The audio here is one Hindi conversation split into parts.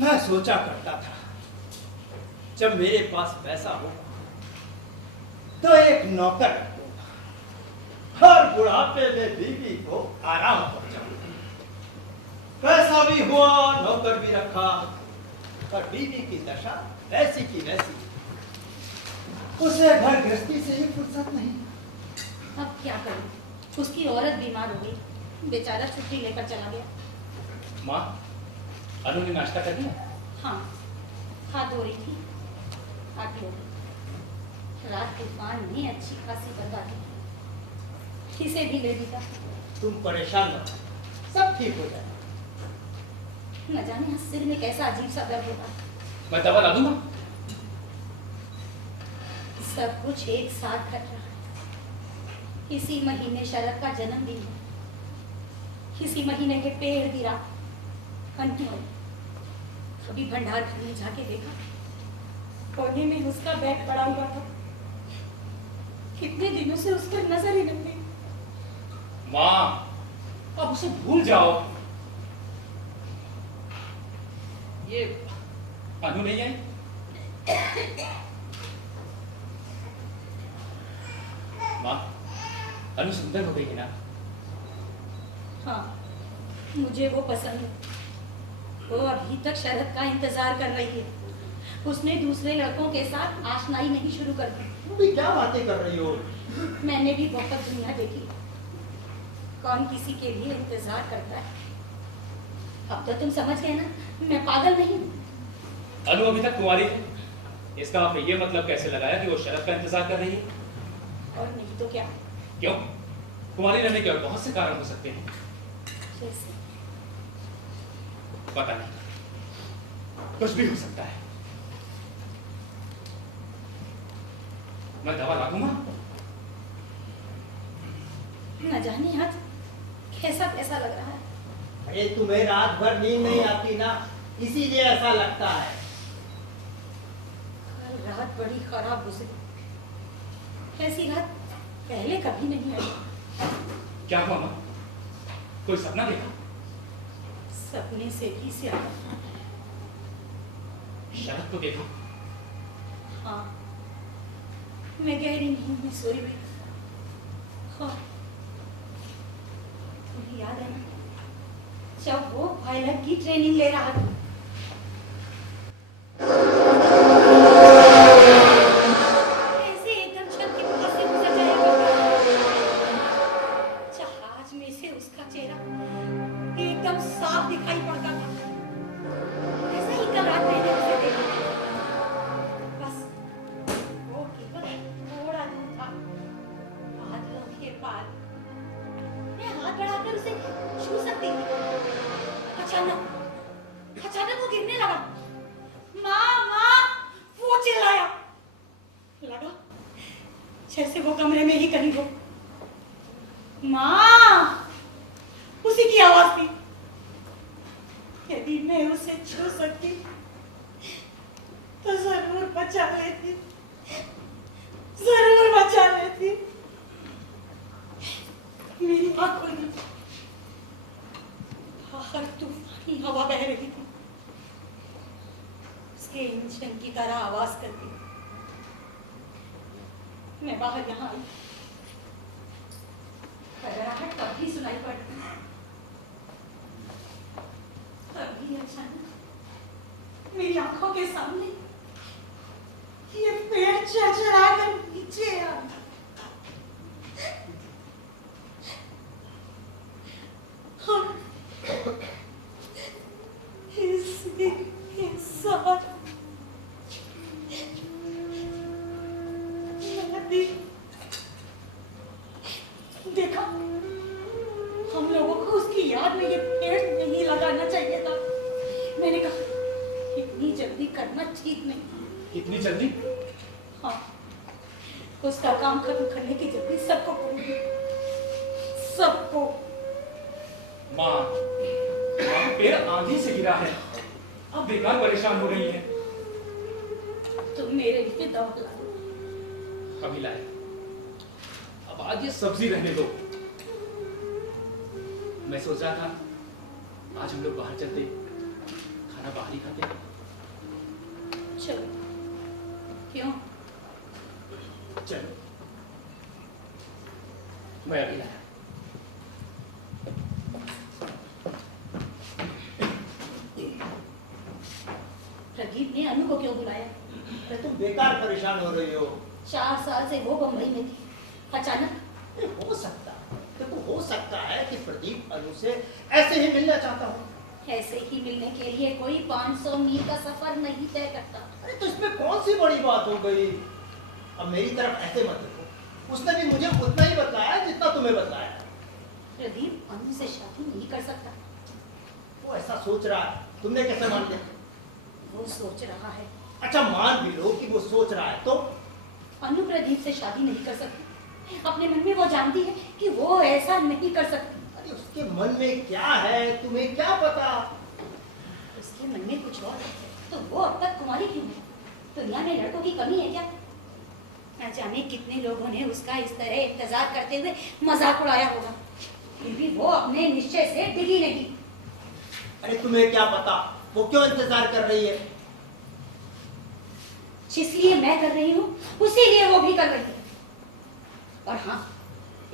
मैं सोचा करता था जब मेरे पास पैसा हो तो एक नौकर रखूंगा और बुढ़ापे में बीवी को आराम पहुंचाऊंगा। पैसा भी हुआ, नौकर भी रखा, पर बीवी की दशा वैसी की वैसी। उसे घर गृहस्थी से ही फुर्सत नहीं। अब क्या करूं? उसकी औरत बीमार हो गई, बेचारा छुट्टी लेकर चला गया। माँ, अनु ने नाश्ता कर दिया? हाँ, हाथ धो रही थी, आती होगी। रात तूफान ने अच्छी खासी बर्बादी की, इसे भी ले दिया। तुम परेशान मत, सब ठीक हो जाए। न जाने सिर में कैसा अजीब सा दर्द होगा। मैं दवा ला दूंगा। सब कुछ एक साथ घट रहा है। इसी महीने शरद का जन्मदिन है, इसी महीने के पेड़ गिरा अंतिम। अभी भंडार घर में जाके देखा, कोने में उसका बैग पड़ा हुआ था। कितने दिनों से उस पर नजर ही नहीं गई। माँ, अब उसे भूल जाओ। ये अनु नहीं आई? माँ, अनु सुंदर हो गई है ना? हाँ, मुझे वो पसंद है। वो अभी तक शरद का इंतजार कर रही है। उसने दूसरे लड़कों के साथ आशनाई नहीं शुरू कर दी। तुम भी क्या बातें कर रही हो? मैंने भी बहुत दुनिया देखी। कौन किसी के लिए इंतजार करता है? अब तो तुम समझ गए ना, मैं पागल नहीं हूँ। अनु अभी तक कुंवारी है, इसका आपने ये मतलब कैसे लगाया कि वो शरद का इंतजार कर रही है? और नहीं तो क्या? क्यों? कुंवारी रहने के और बहुत से कारण हो सकते हैं। जैसे? पता नहीं, कुछ भी हो सकता है। मैं दवा ला दूंगा। न जाने आज कैसा कैसा लग रहा है। अरे तुम्हें रात भर नींद नहीं आती ना, इसीलिए ऐसा लगता है। कल रात बड़ी खराब गुजरी। ऐसी रात पहले कभी नहीं आई। क्या हुआ माँ? कोई सपना देखा? सपने से भी ज्यादा। शरद को देखा? हाँ, मैं गहरी नींद में सोई हुई। हाँ, तुम्हें याद है ना, जब वो पायलट की ट्रेनिंग ले रहा था। ऐसे एकदम छत के ऊपर से गुजर जाएगा। जहाज में से उसका चेहरा एकदम साफ दिखाई पड़ता था। ऐसा ही कल रात मैंने उसे देखा। बस वो केवल थोड़ा दूर था, बादलों के पार। मैं हाथ बढ़ाकर उसे छू सकती थी। अचानक वो गिरने लगा। माँ, माँ, वो चिल्लाया। लगा जैसे वो कमरे में ही कहीं हो। माँ, उसी की आवाज थी। यदि मैं उसे छू सकती तो जरूर बचा लेती, जरूर बचा लेती। मेरी आंख खुल गई। बाहर तूफानी हवा बह रही थी, उसके इंजन की तरह आवाज करती। मैं बाहर यहाँ आई। खड़राहट तब भी सुनाई पड़ती। तभी अचानक मेरी आंखों के सामने ये पेड़ चरचराकर नीचे आ गया। देखा, हम लोगों को उसकी याद में ये पेड़ नहीं लगाना चाहिए था। मैंने कहा इतनी जल्दी करना ठीक नहीं। इतनी जल्दी? हाँ, उसका काम खत्म करने की जल्दी सबको पड़ेगी, सबको। माँ, पेड़ आंधी से गिरा है, आप बेकार परेशान हो रही हैं। तुम मेरे लिए दवा ला दो। अभी लाए। अब आज ये सब्जी रहने दो। मैं सोच रहा था आज हम लोग बाहर चलते, खाना बाहर ही खाते। क्यों? चलो मैं अभी लाया। प्रदीप ने अनु को क्यों बुलाया? अरे तुम बेकार परेशान हो रही हो। 4 साल से वो बम्बई में थी, अचानक। अरे हो सकता है, देखो हो सकता है कि प्रदीप अनु से ऐसे ही मिलना चाहता हो। ऐसे ही मिलने के लिए कोई 500 मील का सफर नहीं तय करता। अरे तो इसमें कौन सी बड़ी बात हो गई? अब मेरी तरफ ऐसे मत देखो, उसने भी मुझे उतना ही बताया जितना तुम्हें बताया। प्रदीप अनु से शादी नहीं कर सकता। वो ऐसा सोच रहा है, तुमने कैसे मान लिया? वो सोच रहा है। अच्छा मान भी लो कि वो सोच रहा है, तो अनु प्रदीप से शादी नहीं कर सकती। अपने मन में वो जानती है कि वो ऐसा नहीं कर सकती। अरे उसके मन में क्या है तुम्हें क्या पता? उसके मन में कुछ और है, तो वो अब तक कुंवारी क्यों है? दुनिया में लड़कों की कमी है क्या? न जाने कितने लोगों ने उसका इस तरह इंतजार करते हुए मजाक उड़ाया होगा, फिर भी वो अपने निश्चय से डिगी नहीं। अरे तुम्हें क्या पता वो क्यों इंतजार कर रही है? जिसलिए मैं कर रही हूँ उसी लिए वो भी कर रही है। और हाँ,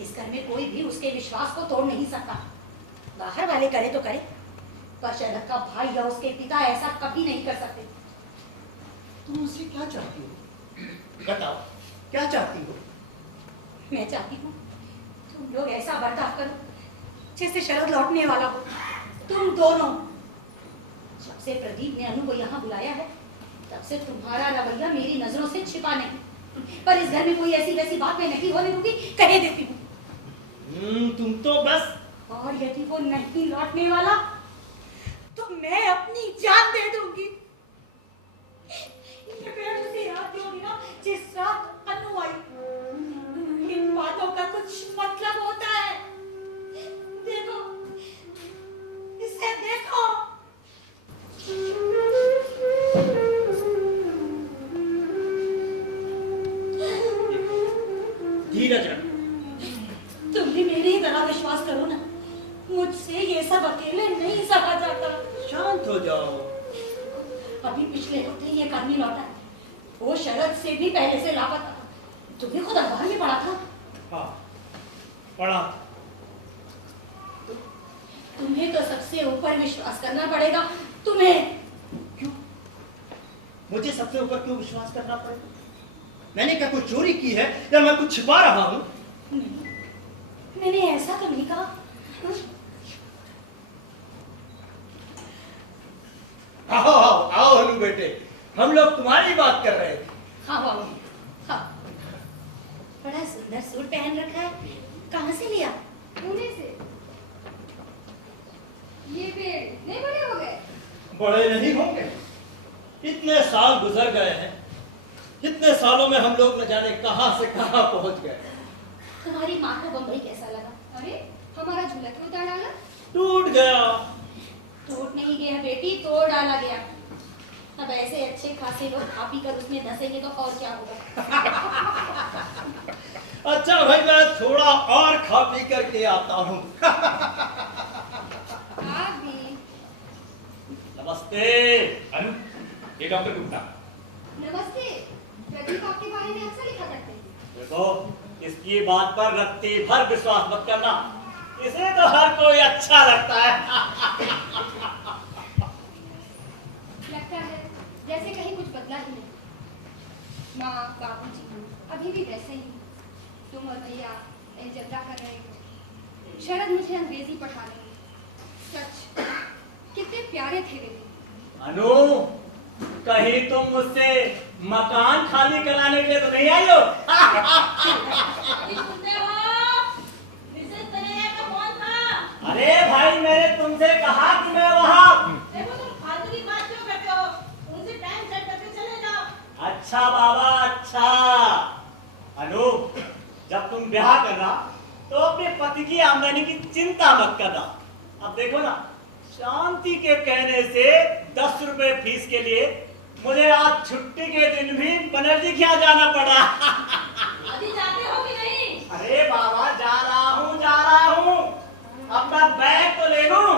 इस घर में कोई भी उसके विश्वास को तोड़ नहीं सकता। बाहर वाले करे तो करे, पर शरद का भाई या उसके पिता ऐसा कभी नहीं कर सकते। तुम उसे क्या चाहती हो? बताओ क्या चाहती हो? मैं चाहती हूँ तुम लोग ऐसा बर्ताव करो जैसे शरद लौटने वाला हो। तुम दोनों, जब से प्रदीप ने अनु को यहाँ बुलाया है तब से तुम्हारा रवैया मेरी नजरों से छिपा नहीं। पर इस घर में कोई ऐसी वैसी बात मैं नहीं होने दूंगी, कह देती हूँ। तुम तो बस। और यदि वो नहीं लौटने वाला तो मैं अपनी जान दे दूंगी। ये पेड़ उसी रात की होगी ना जिस रात अनु आई। इन बातों का कुछ मतलब होता है। देखो, इसे देखो। धीरज रख। तुम भी मेरी ही तरह विश्वास करो ना, मुझसे ये सब अकेले नहीं सहा जाता। शांत हो जाओ। अभी पिछले हफ्ते ये आदमी लौटा है, वो शरद से भी पहले से लापता था। तुम्हें खुद अखबार में पढ़ा था। हाँ पढ़ा। तुम्हें तो सबसे ऊपर विश्वास करना पड़ेगा। तुम्हें क्यों? मुझे सबसे ऊपर क्यों विश्वास करना पड़ेगा? मैंने क्या कुछ चोरी की है या मैं कुछ छिपा रहा हूं? नहीं, मैंने ऐसा तो नहीं कहा। आओ आओ आओ अनु बेटे, हम लोग तुम्हारी बात कर रहे थे। हाँ बाबू, हाँ। बड़ा सुंदर सूट पहन रखा है, कहाँ से लिया? पुणे से। ये पेड़ नहीं बड़े हो गए? बड़े नहीं होंगे, इतने साल गुजर गए हैं। इतने सालों में हम लोग न जाने कहां से कहां पहुंच गए। तुम्हारी माँ को बम्बई कैसा लगा? अरे हमारा झूला क्यों उतार डाला? टूट गया। टूट नहीं गया बेटी, तोड़ डाला गया। अब ऐसे अच्छे खासे लोग खा पी कर उसमें धंसेंगे तो और क्या होगा? अच्छा भाई मैं थोड़ा और खा पी करके आता हूँ। आप भी। नमस्ते। अनु, ये डॉक्टर गुप्ता। नमस्ते। प्रदीप आपके बारे में अक्सर लिखा करते हैं। देखो इसकी बात पर रत्ती भर विश्वास मत करना, इसे तो हर कोई अच्छा लगता है। लगता है जैसे कहीं कुछ बदला ही नहीं। माँ बाबूजी अभी भी वैसे ही। तुम और भैया अलजबरा कर रहे हो। शरद मुझे अंग्रेजी पढ़ा रही है। सच कितने प्यारे थे वे दिन। अनु, कहीं तुम मुझसे मकान खाली कराने के लिए तो नहीं आई हो? अरे भाई मैंने तुमसे कहा कि मैं वहाँ। अच्छा बाबा अच्छा। अनु, जब तुम ब्याह करना तो अपने पति की आमदनी की चिंता मत करना। अब देखो ना, शांति के कहने से 10 रुपए फीस के लिए मुझे आज छुट्टी के दिन भी बनर्जी क्या जाना पड़ा। अभी जाते हो कि नहीं? अरे बाबा जा रहा हूँ। अपना बैग तो ले लूं।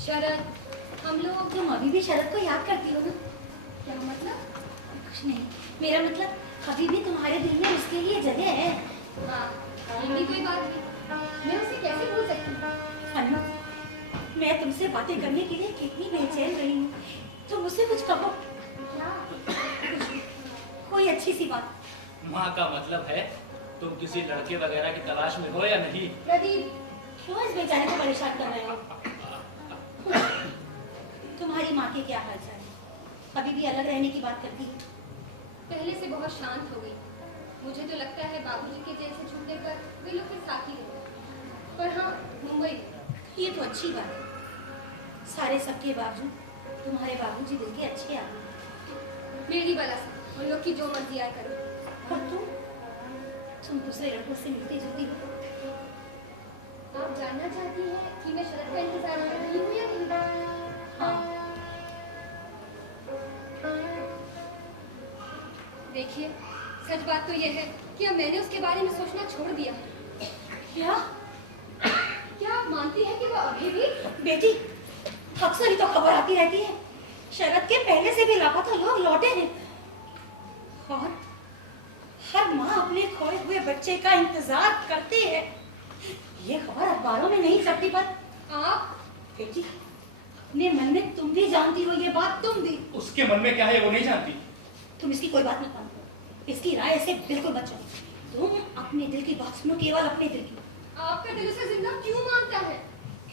शरद, हम लोग तुम अभी भी शरद को याद करती हो ना? क्या मतलब? कुछ नहीं, मेरा मतलब अभी भी तुम्हारे दिल में उसके लिए जगह है। हाँ, ये भी कोई बात नहीं। मैं उसे कैसे भूल सकती हूँ? अन्नू, मैं तुमसे बातें करने के लिए कितनी बेचैन रही हूँ। तुम मुझसे कुछ कहो। क्या? कोई अच्छी सी बात। माँ का मतलब है तुम किसी लड़के वगैरह की तलाश में हो या नहीं? प्रदीप, क्यों इस बेचारे को परेशान कर रहे हो? तुम्हारी माँ के क्या हालचाल है? अभी भी अलग रहने की बात करती है? पहले से बहुत शांत हो गई। मुझे तो लगता है बाबूजी के जेल से छूटने पर वे लोग फिर साथ ही रहेंगे। पर हाँ, मुंबई ये तो अच्छी बात है। सारे सबके बावजूद तुम्हारे बाबूजी दिल के अच्छे आदमी। मेरी बला से उन लोग की जो मर्जी आए करो। और तुम दूसरे लड़कों से मिलती जुलती हो? आप जानना चाहती हैं कि मैं शरद का इंतजार कर रही हूँ या नहीं? हाँ। देखिए, सच बात तो यह है कि अब मैंने उसके बारे में सोचना छोड़ दिया है। क्या? क्या आप मानती हैं कि वो अभी भी? बेटी, अक्सर ही तो खबर आती रहती है, शरद के पहले से भी लापता लोग लौटे हैं। और हर माँ अपने खोए हुए बच्चे का इंतजार करती है। ये खबर अखबारों में नहीं छपती, पर आप? बेटी, अपने मन में तुम भी जानती हो ये बात, तुम भी। उसके मन में क्या है वो नहीं जानती। तुम इसकी कोई बात मत मानो, इसकी राय से बिल्कुल मत चलो। तुम अपने दिल की बात सुनो, केवल अपने दिल की। आपका दिल उसे जिंदा क्यों मानता है?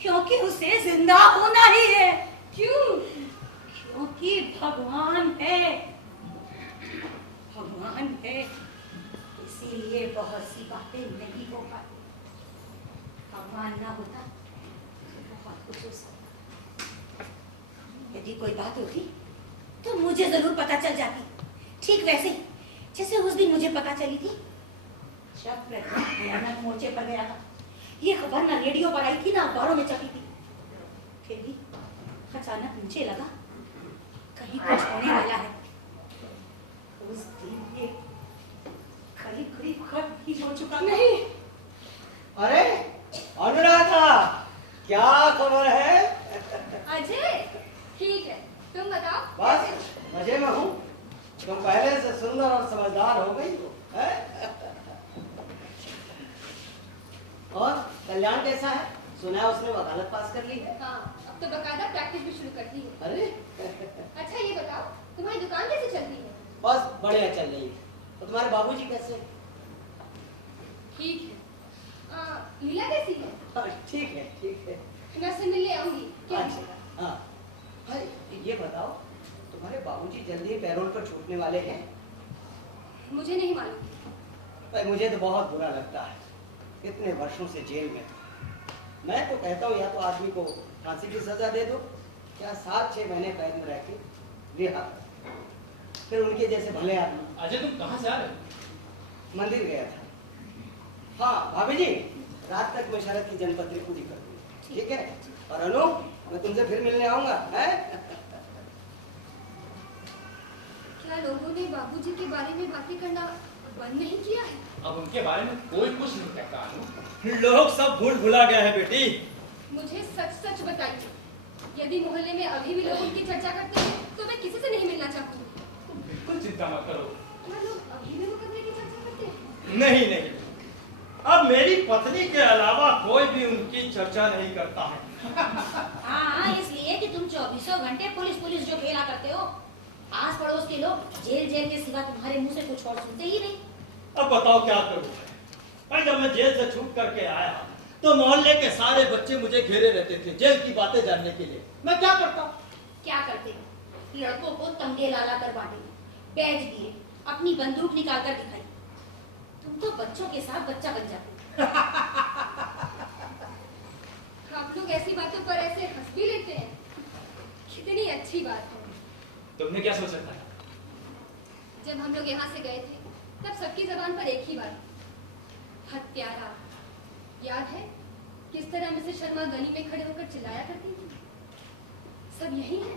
क्योंकि उसे जिंदा होना ही है। क्यों? क्योंकि भगवान है, भगवान है, इसीलिए बहुत सी बातें नहीं हो पाती। भगवान ना होता तो बहुत कुछ हो सकता। यदि कोई बात होती तो मुझे जरूर पता चल जाती, ठीक वैसे ही जैसे उस दिन मुझे पता चली थी जब प्रदीप भयानक मोर्चे पर गया था। ये खबर ना रेडियो पर आई थी ना अखबारों में छपी थी। फिर भी अचानक मुझे लगा कहीं कुछ होने वाला है। उस दिन एक करीब करीब खत भी हो चुका था। नहीं। अरे अनुराधा, क्या खबर है? अजय, ठीक है, तुम बताओ। बस मजे में हूँ। तुम पहले से सुंदर और समझदार हो गई हो, हैं? और कल्याण कैसा है? सुना है उसने वकालत पास कर ली है। हाँ, अब तो बकायदा प्रैक्टिस भी शुरू कर दी है। अरे अच्छा ये बताओ, तुम्हारी दुकान कैसे चल रही है? बस बढ़िया चल रही है। तो तुम्हारे बाबूजी कैसे? ठीक है। लीला कैसी है? हाँ, ठीक है ठीक है। मैं उससे मिलने आऊंगी। क्या? अच्छा हाँ भाई, ये बताओ तुम्हारे बाबूजी जल्दी ही पैरोल पर छूटने वाले हैं? मुझे नहीं मालूम। भाई मुझे तो बहुत बुरा लगता है, इतने वर्षों से जेल में। मैं तो कहता हूँ या तो आदमी को फांसी की सजा दे दो, या 7-6 महीने कैद में रह के रिहा कर। फिर उनके जैसे भले आदमी। अजय तुम कहाँ से आ रहे हो? मंदिर गया था। हाँ भाभी जी, रात तक मैं शरद की जन्मपत्री पूरी कर दूंगी, ठीक है? और अनु, मैं तुमसे फिर मिलने आऊंगा, हैं? क्या लोगों ने बाबूजी के बारे में बातें करना बंद नहीं किया है? अब उनके बारे में कोई कुछ नहीं कहता अनु। लोग सब भूल भुला गए हैं बेटी। मुझे सच सच बताइए, यदि मोहल्ले में अभी भी लोग उनकी चर्चा करते हैं तो मैं किसी से नहीं मिलना चाहूंगी। तुम बिल्कुल चिंता मत करो। क्या लोग अभी भी मुकदमे की चर्चा करते हैं? नहीं नहीं, अब मेरी पत्नी के अलावा कोई भी उनकी चर्चा नहीं करता है। हाँ, इसलिए कि तुम 24 घंटे पुलिस पुलिस जो खेला करते हो, आस पड़ोस के लोग जेल जेल के सिवा तुम्हारे मुंह से कुछ और सुनते ही नहीं। अब बताओ क्या करूं? भाई जब मैं जेल से छूट करके आया तो मोहल्ले के सारे बच्चे मुझे घेरे रहते थे जेल की बातें जानने के लिए। मैं क्या करता? क्या करते? लड़कों को तंगे लाला कर बांटे, बैज दिए, अपनी बंदूक निकाल कर दिखाई। तुम तो बच्चों के साथ बच्चा बन जाते। आप लोग ऐसी बातों पर ऐसे हंस भी लेते हैं, कितनी अच्छी बात है। तुमने क्या सोचा था? जब हम लोग यहाँ से गए थे तब सबकी जबान पर एक ही बात, हत्यारा। याद है किस तरह मिसेस शर्मा गली में खड़े होकर चिल्लाया करती थी? सब यही है,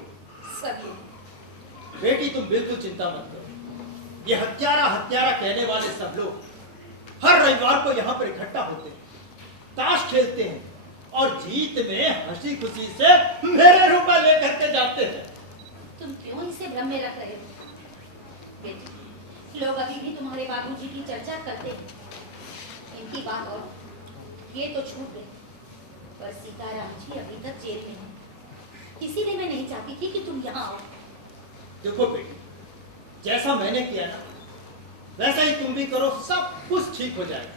सब यही। बेटी तुम बिल्कुल चिंता मत करो। ये हत्यारा हत्यारा कहने वाले सब लोग हर रविवार को यहाँ पर इकट्ठा होते हैं, ताश खेलते हैं, और जीत में हंसी खुशी से मेरे रुपए लेकर के जाते हैं। तुम क्यों इसे भ्रम में रख रहे हो? बेटे, लोग अभी भी तुम्हारे बाबूजी की चर्चा करते हैं। इनकी बात और ये तो छूट गई, पर सीताराम जी अभी तक जेल में हैं। इसीलिए मैं नहीं चाहती थी कि तुम यहाँ आओ। देखो बेटी, जैसा मैंने किया ना वैसा ही तुम भी करो, सब कुछ ठीक हो जाएगा।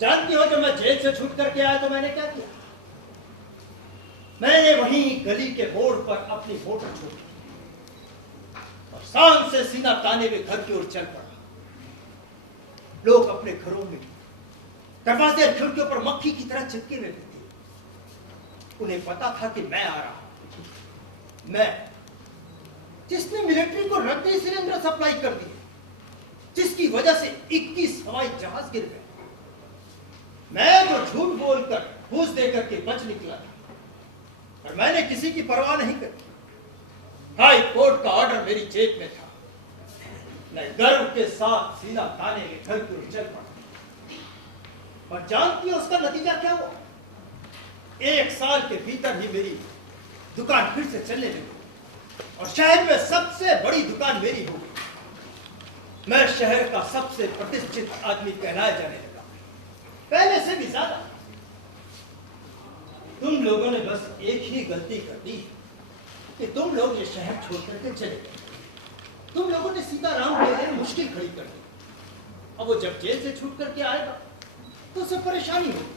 जानती हो जब मैं जेल से छूट करके आया तो मैंने क्या किया? मैंने वहीं गली के मोड़ पर अपनी फोटो छोड़ी और शान से सीना ताने हुए घर की ओर चल पड़ा। लोग अपने घरों में दरवाजे और खिड़कियों पर मक्खी की तरह चिपके रहते थे। उन्हें पता था कि मैं आ रहा हूं, मैं जिसने मिलिट्री को रद्दी सिलेंडर सप्लाई कर दिए, जिसकी वजह से 21 हवाई जहाज गिर गए। मैं जो झूठ बोलकर घूस देकर के बच निकला था और मैंने किसी की परवाह नहीं करी। हाई कोर्ट का ऑर्डर मेरी जेब में था। मैं गर्व के साथ सीना ताने के घर की ओर चल पड़ा। और जानती है उसका नतीजा क्या हुआ? 1 साल के भीतर ही मेरी दुकान फिर से चलने लगी और शहर में सबसे बड़ी दुकान मेरी हो गई। मैं शहर का सबसे प्रतिष्ठित आदमी कहलाया जाने लगा, पहले से भी ज्यादा। तुम लोगों ने बस एक ही गलती कर दी कि तुम लोग ये शहर छोड़ करके चले गए। तुम लोगों ने सीताराम के लिए मुश्किल खड़ी कर दी। अब वो जब जेल से छूट करके आएगा तो उसे परेशानी होगी,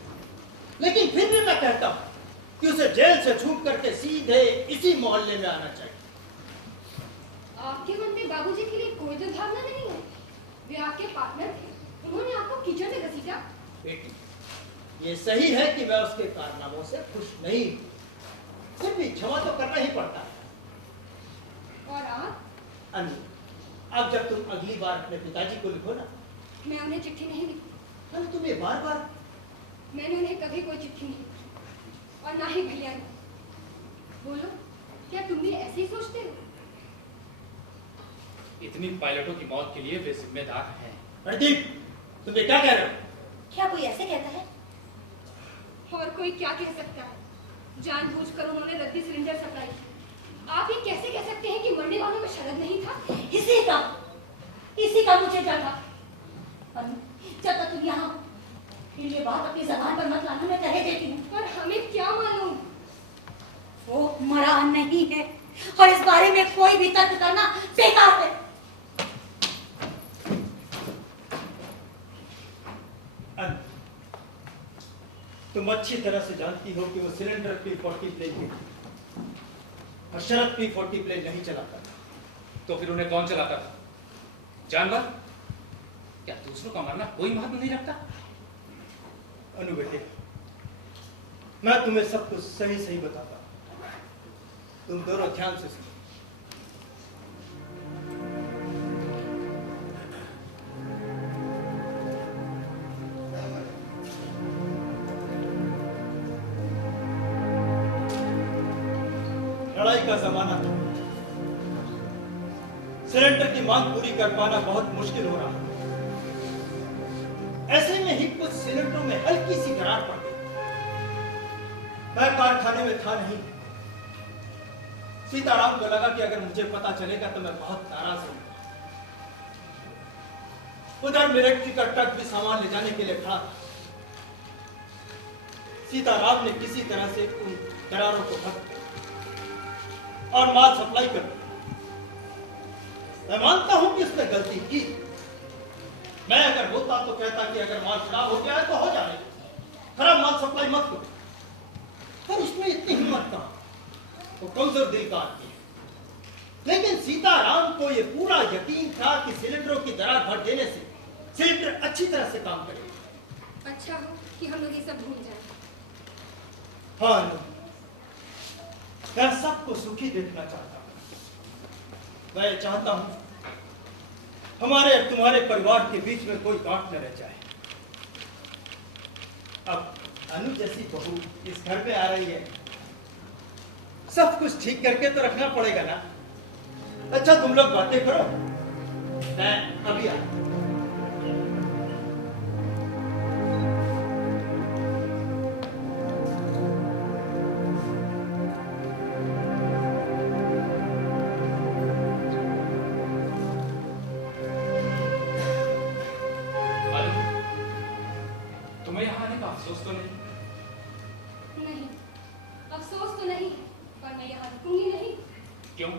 लेकिन फिर भी मैं कहता हूं कि उसे जेल से छूट करके सीधे इसी मोहल्ले में आना चाहिए। आपके मन में बाबूजी के लिए कोई दुर्भावना नहीं है? वे आपके पार्टनर थे, उन्होंने आपको कीचड़ में घसीटा। बेटी, ये सही है कि मैं उसके कारनामों से खुश नहीं हूं, फिर भी क्षमा तो करना ही पड़ता है। और आप? अनु, अब जब तुम अगली बार अपने पिताजी को लिखो ना। मैं उन्हें चिट्ठी नहीं लिखी। अरे तुम ये बार-बार। मैंने उन्हें कभी कोई चिट्ठी नहीं लिखी और ना ही भैया ने। बोलो, क्या तुम भी ऐसे ही सोचते हो? इतनी पायलटों की मौत के लिए वे जिम्मेदार हैं। प्रदीप, तुम ये क्या कह रहे हो? क्या कोई ऐसे कहता है? और कोई क्या कह सकता है? जानबूझकर उन्होंने रद्दी सिलेंडर सप्लाई की। आप ये कैसे कह सकते हैं कि मरने वालों में शरद नहीं था? इसी का मुझे डर था। जब तक तुम यहाँ हो, फिर ये बात अपनी जबान पर मत लाना, मैं कह देती हूँ। पर हमें क्या मालूम? वो मरा नहीं है और इस बारे में कोई भी तर्क करना बेकार है। तुम अच्छी तरह से जानती हो कि वो सिलेंडर P40 प्लेन और शरद P40 प्लेन नहीं चलाता था। तो फिर उन्हें कौन चलाता था? जानवर? क्या दूसरों का मरना कोई महत्व नहीं रखता? अनु बेटे, मैं तुम्हें सब कुछ सही सही बताता हूं, तुम दोनों ध्यान से सुनो। लड़ाई का जमाना था, सिलेंडर की मांग पूरी कर पाना बहुत मुश्किल हो रहा है। ऐसे में ही कुछ सिलेंडरों में हल्की सी दरार पड़ गई। मैं कारखाने में था नहीं। सीताराम को लगा कि अगर मुझे पता चलेगा तो मैं बहुत नाराज होऊंगा। उधर मिलिट्री का ट्रक भी सामान ले जाने के लिए खड़ा था। सीताराम ने किसी तरह से उन दरारों को भर दिया और माल सप्लाई कर दिया। मैं मानता हूं कि उसने गलती की। मैं अगर होता तो कहता कि अगर माल खराब हो गया है तो हो जाए, खराब माल सप्लाई मत करो। पर उसमें इतनी हिम्मत कहां? वो कमजोर दिल का आदमी है। लेकिन सीताराम को यह पूरा यकीन था कि सिलेंडरों की दरार भर देने से सिलेंडर अच्छी तरह से काम करेगा। अच्छा हो कि हम लोग ये सब भूल जाएं। हाँ, मैं सबको सुखी देखना चाहता हूं। मैं चाहता हूं हमारे और तुम्हारे परिवार के बीच में कोई गांठ न रह जाए। अब अनु जैसी बहू इस घर में आ रही है, सब कुछ ठीक करके तो रखना पड़ेगा ना। अच्छा, तुम लोग बातें करो, मैं अभी आता हूं। क्यों?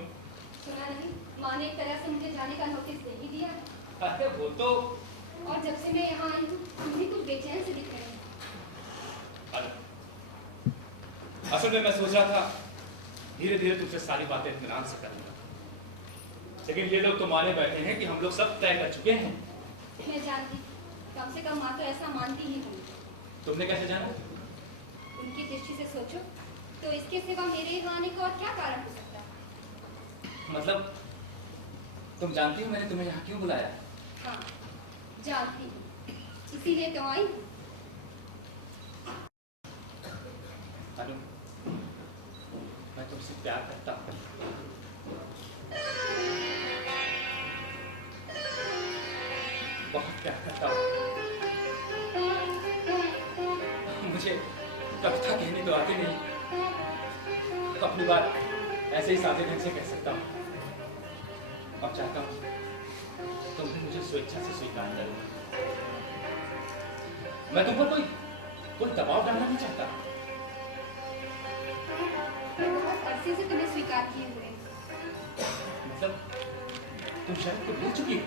सुना नहीं, माँ ने एक तरह से मुझे जाने का नोटिस दे ही दिया। अरे वो तो और जब से मैं यहाँ आई हूँ तुम भी कुछ बेचैन से दिख रहे हो। असल में मैं सोच रहा था धीरे धीरे तुमसे सारी बातें इत्मीनान से करूंगा, लेकिन ये लोग तो माने बैठे हैं कि हम लोग सब तय कर चुके हैं। मैं जानती, कम से कम माँ तो ऐसा मानती ही होंगी। तुमने कैसे जाना? उनकी दृष्टि से सोचो तो इसके सिवा मेरे यहाँ आने का और क्या कारण हो सकता है? मतलब तुम जानती हो मैंने तुम्हें यहाँ क्यों बुलाया? हाँ, जानती हूँ, इसीलिए तो आई हूँ। अनु, मैं तुमसे प्यार करता हूँ। बहुत प्यार करता हूँ। मुझे कविता कहनी तो आती नहीं, अपनी बात ऐसे ही सादे ढंग से कह सकता हूँ। अब चाहता हूँ तुम भी मुझे स्वेच्छा से स्वीकार करो। मैं तुम पर कोई दबाव डालना नहीं चाहता। मैं बहुत अरसे से तुम्हें स्वीकार किए हुए हैं। मतलब तुम शायद को भूल चुकी हो।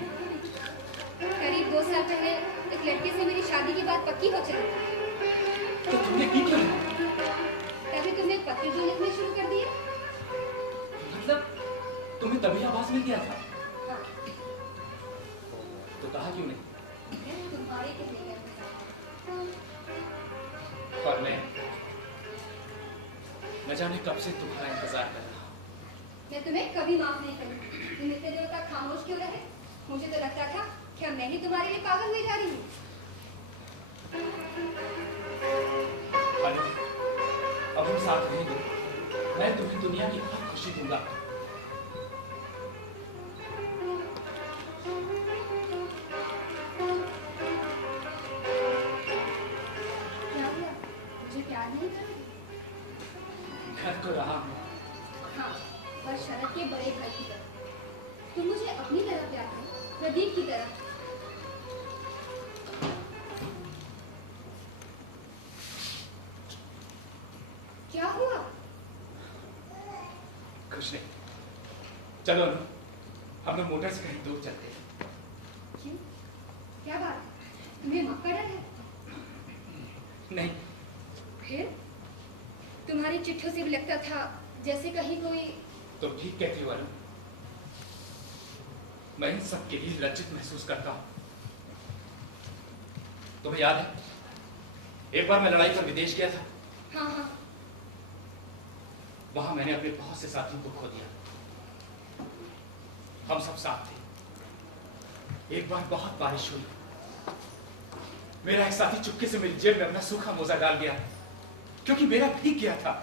करीब 2 साल पहले एक लड़के से मेरी शादी की बात पक्की हो चली थी। तो तुमने की क्यों? तभी तुमने पत्र जो लिखने शुरू कर दिए। मतलब तुम्हें तभी आवाज मिल गया था? हाँ, तो कहा क्यों नहीं? मैं तुम्हारे कहने गया। और मैं न जाने कब से तुम्हारा इंतजार कर रहा हूँ। मैं तुम्हें कभी माफ नहीं करूंगी। तुम इतने दिनों तक खामोश क्यों रहे? मुझे तो लगता था कि मैं ही तुम्हारे लिए पागल हुई जा रही हूँ। अनु, अब हम साथ रहेंगे। मैं तुम्हें दुनिया की हर खुशी दूंगा। क्या हुआ? मुझे प्यार नहीं करोगे? घर को रहा हूँ। हाँ, पर शरद के बड़े भाई की तरह। तुम मुझे अपनी तरह प्यार करो, प्रदीप की तरह। क्या हुआ? कुछ नहीं। चलो अनु, हम लोग मोटर से कहीं दूर चलते हैं। क्यों? क्या बात? तुम्हें माँ का डर है? नहीं, फिर तुम्हारी चिट्ठियों से भी लगता था जैसे कहीं कोई। तुम ठीक कहती हो अनु। मैं इन सब के लिए लज्जित महसूस करता हूँ। तुम्हें याद है एक बार मैं लड़ाई पर विदेश गया था। हाँ हाँ, वहां मैंने अपने बहुत से साथियों को खो दिया। हम सब साथ थे। एक बार बहुत बारिश हुई। मेरा एक साथी चुपके से मेरी जेब में अपना सूखा मोजा डाल गया क्योंकि मेरा भीग गया था।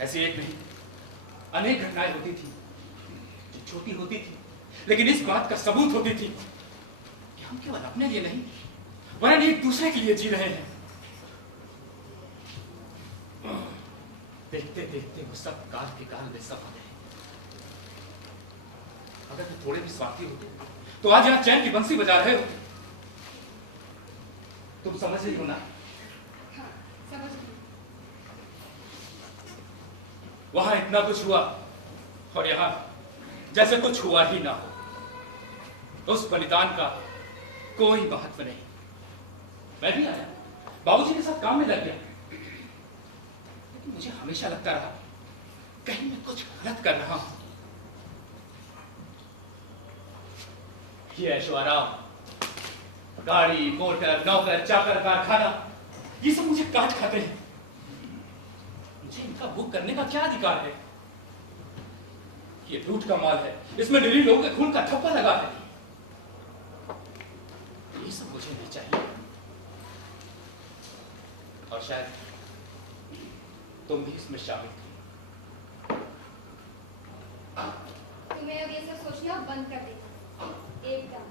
ऐसी एक नहीं अनेक घटनाएं होती थी जो छोटी होती थी लेकिन इस बात का सबूत होती थी कि हम केवल अपने लिए नहीं वरन एक दूसरे के लिए जी रहे हैं। देखते देखते वो सब काल के काल में सब हो गए। अगर तुम थोड़े भी स्वार्थी होते तो आज यहाँ चैन की बंसी बजा रहे हो। तुम समझ रही हो ना? हाँ, समझ गई। वहां इतना कुछ हुआ और यहाँ जैसे कुछ हुआ ही ना हो। उस बलिदान का कोई महत्व नहीं। मैं भी आया, बाबूजी के साथ काम में लग गया, लेकिन मुझे हमेशा लगता रहा कहीं मैं कुछ गलत कर रहा हूं। ये ऐशो आराम, गाड़ी, मोटर, नौकर, चाकर, कारखाना, ये सब मुझे काट खाते हैं। मुझे इनका भोग करने का क्या अधिकार है? ये लूट का माल है, इसमें निरीह लोगों के खून का ठप्पा लगा है। ये सब मुझे नहीं चाहिए। और शायद तुम भी इसमें शामिल थी। तुम्हें अब ये सब सोचना बंद कर देना एकदम।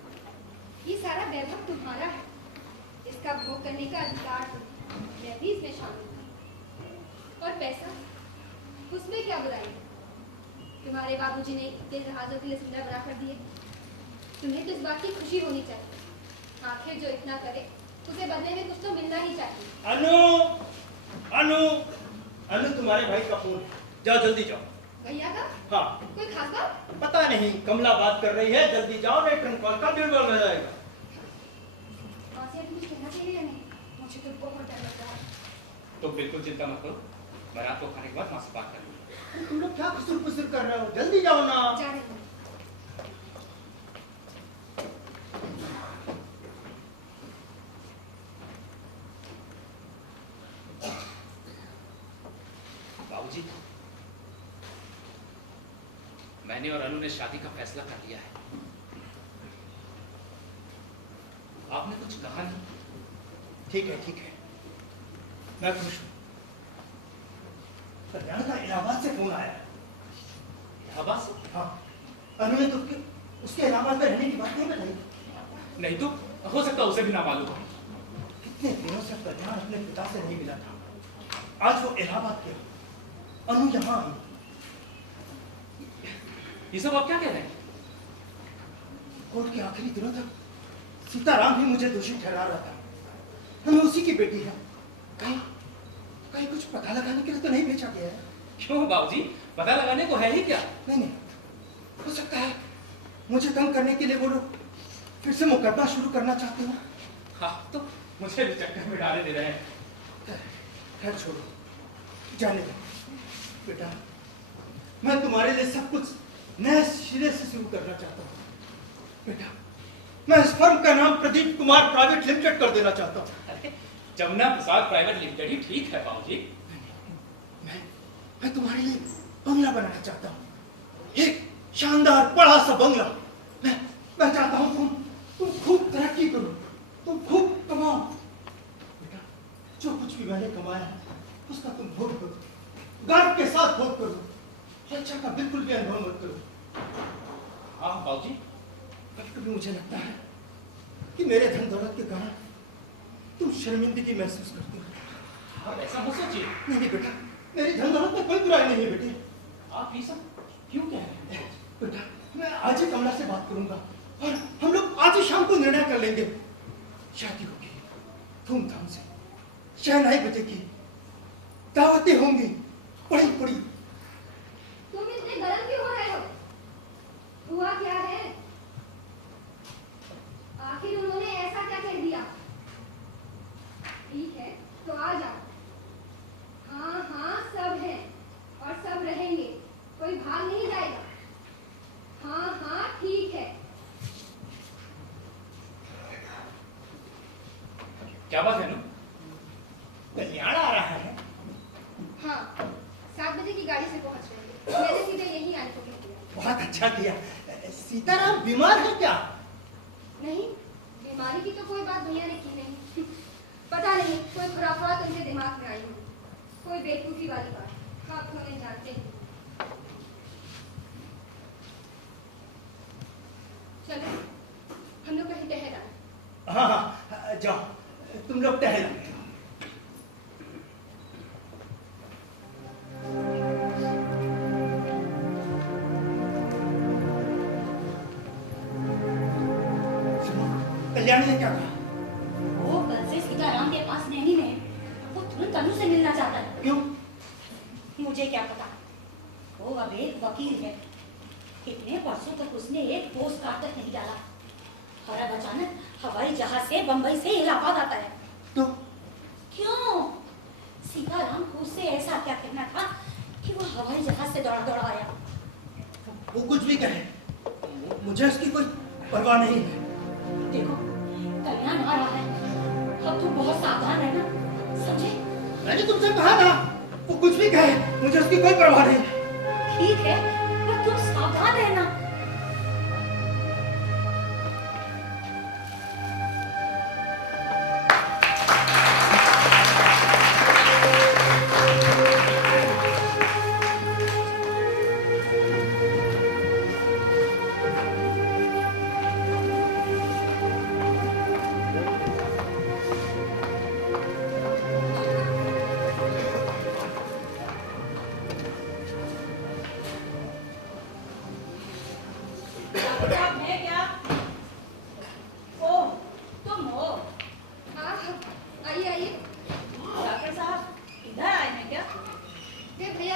ये सारा वैभव तुम्हारा है, इसका भोग करने का अधिकार तुम्हें। मैं भी इसमें शामिल हूँ। और पैसा, उसमें क्या बुराई है? तुम्हारे बाबूजी ने इतने जहाजों के लिए सुंदर बना कर दिए। तुम्हें तो इस बात की खुशी होनी चाहिए। आखिर जो इतना करे उसे बदले में कुछ तो मिलना ही चाहिए। अनु, अनु, अनु तुम्हारे भाई का फोन। जाओ जल्दी जाओ। भैया का हाँ कोई खास बात? पता नहीं, कमला बात कर रही है, जल्दी जाओ नहीं ट्रंक कॉल का बिल हो जाएगा। मासी अभी कुछ कहना चाहिए या नहीं? मुझे तो बहुत डर लग रहा है। तो बिल्कुल चिंता मत करो, मैं रात को खाने के बाद माँ से बात कर लूंगा। अरे तुम लोग क्या खुसुर फुसुर कर रहे हो, जल्दी जाओ ना। जा रही हूँ। बाबूजी, मैंने और अनु ने शादी का फैसला कर लिया है। आपने कुछ कहा नहीं? ठीक है, मैं खुश हूँ। कल्याण का इलाहाबाद से फोन आया है। इलाहाबाद से? हाँ, अनु ने तो उसके इलाहाबाद में रहने की बात नहीं बताई। नहीं तो हो सकता उसे भी ना मालूम हो। कितने दिनों से कल्याण अपने पिता से नहीं मिला था, आज वो इलाहाबाद गया, अनु यहाँ आई। ये सब आप क्या कह रहे हैं? कोर्ट के आखिरी दिनों तक सीताराम भी मुझे दोषी ठहरा रहा था। हमें उसी की बेटी है, कहीं कुछ पता लगाने के लिए तो नहीं भेजा गया है? क्यों बाबूजी, पता लगाने को है ही क्या? नहीं, हो सकता है मुझे तंग करने के लिए वो लोग फिर से मुकदमा शुरू करना चाहते हो। हाँ तो मुझे भी चक्कर में डाले दे रहे हैं। खैर छोड़ो, जाने दो बेटा, मैं तुम्हारे लिए सब कुछ नए सिरे से शुरू करना चाहता हूँ। बेटा, मैं इस फर्म का नाम प्रदीप कुमार प्राइवेट लिमिटेड कर देना चाहता हूँ। अरे, जमुना प्रसाद प्राइवेट लिमिटेड ही ठीक है बाबूजी। मैं तुम्हारे लिए बंगला बनाना चाहता हूँ, एक शानदार बड़ा सा बंगला। मैं चाहता हूँ तुम खूब तरक्की करो, तुम खूब कमाओ। बेटा, जो कुछ भी मैंने कमाया है उसका तुम भोग करो, गर्व के साथ भोग करो, लज्जा का बिल्कुल भी अनुभव मत करो। हाँ बाबूजी, कभी कभी मुझे लगता है कि मेरे धन दौलत के कारण तुम शर्मिंदगी महसूस करती हो। आप ऐसा मत सोचिए। नहीं बेटा, मेरी धन दौलत में कोई बुराई नहीं है बेटे। आप ये सब क्यों कह रहे हैं? बेटा, मैं आज ही कमला से बात करूंगा और हम लोग आज ही शाम को निर्णय कर लेंगे। शादी होगी धूमधाम से, शहनाई बजेगी, दावतें होंगी बड़ी बड़ी। तुम इतने गरम क्यों हो रहे हो? हुआ क्या है? आखिर उन्होंने ऐसा क्या कह दिया? ठीक है तो आ जाओ। हाँ सब हैं और सब रहेंगे, कोई भाग नहीं जाएगा। हाँ ठीक है। क्या बात है ना? कल्याण आ रहा है। हाँ 7 बजे की गाड़ी से पहुंच रहे हैं, मैंने सीधे यही आने को कह दिया। बहुत अच्छा किया। सीताराम बीमार है क्या? नहीं, बीमारी की तो कोई बात भैया ने की नहीं। पता नहीं कोई खुराफात उनके दिमाग में आई होगी, कोई बेवकूफी वाली बात, आप तो नहीं जानते हैं। चलो हम लोग कहीं टहल आए। हाँ, जाओ तुम लोग टहलो। कल्याणी ने क्या कहा? वो कल से सीताराम के पास नहीं है, वो तुरंत अनु से मिलना चाहता है। क्यों? मुझे क्या पता, वो अब एक वकील है। कितने वर्षों तक उसने एक पोस्ट कार्ड तक नहीं डाला और अब अचानक हवाई जहाज से बंबई से इलाहाबाद आता है। तो क्यों? सीताराम को उससे ऐसा क्या कहना था कि वो हवाई जहाज से दौड़ा दौड़ा आया? वो कुछ भी कहे, मुझे उसकी कोई परवाह नहीं है। देखो कल्याण आ रहा है, अब तुम बहुत सावधान रहना, समझे? मैंने तुमसे कहा था, वो कुछ भी कहे, मुझे उसकी कोई परवाह नहीं है। ठीक है, पर तुम सावधान रहना।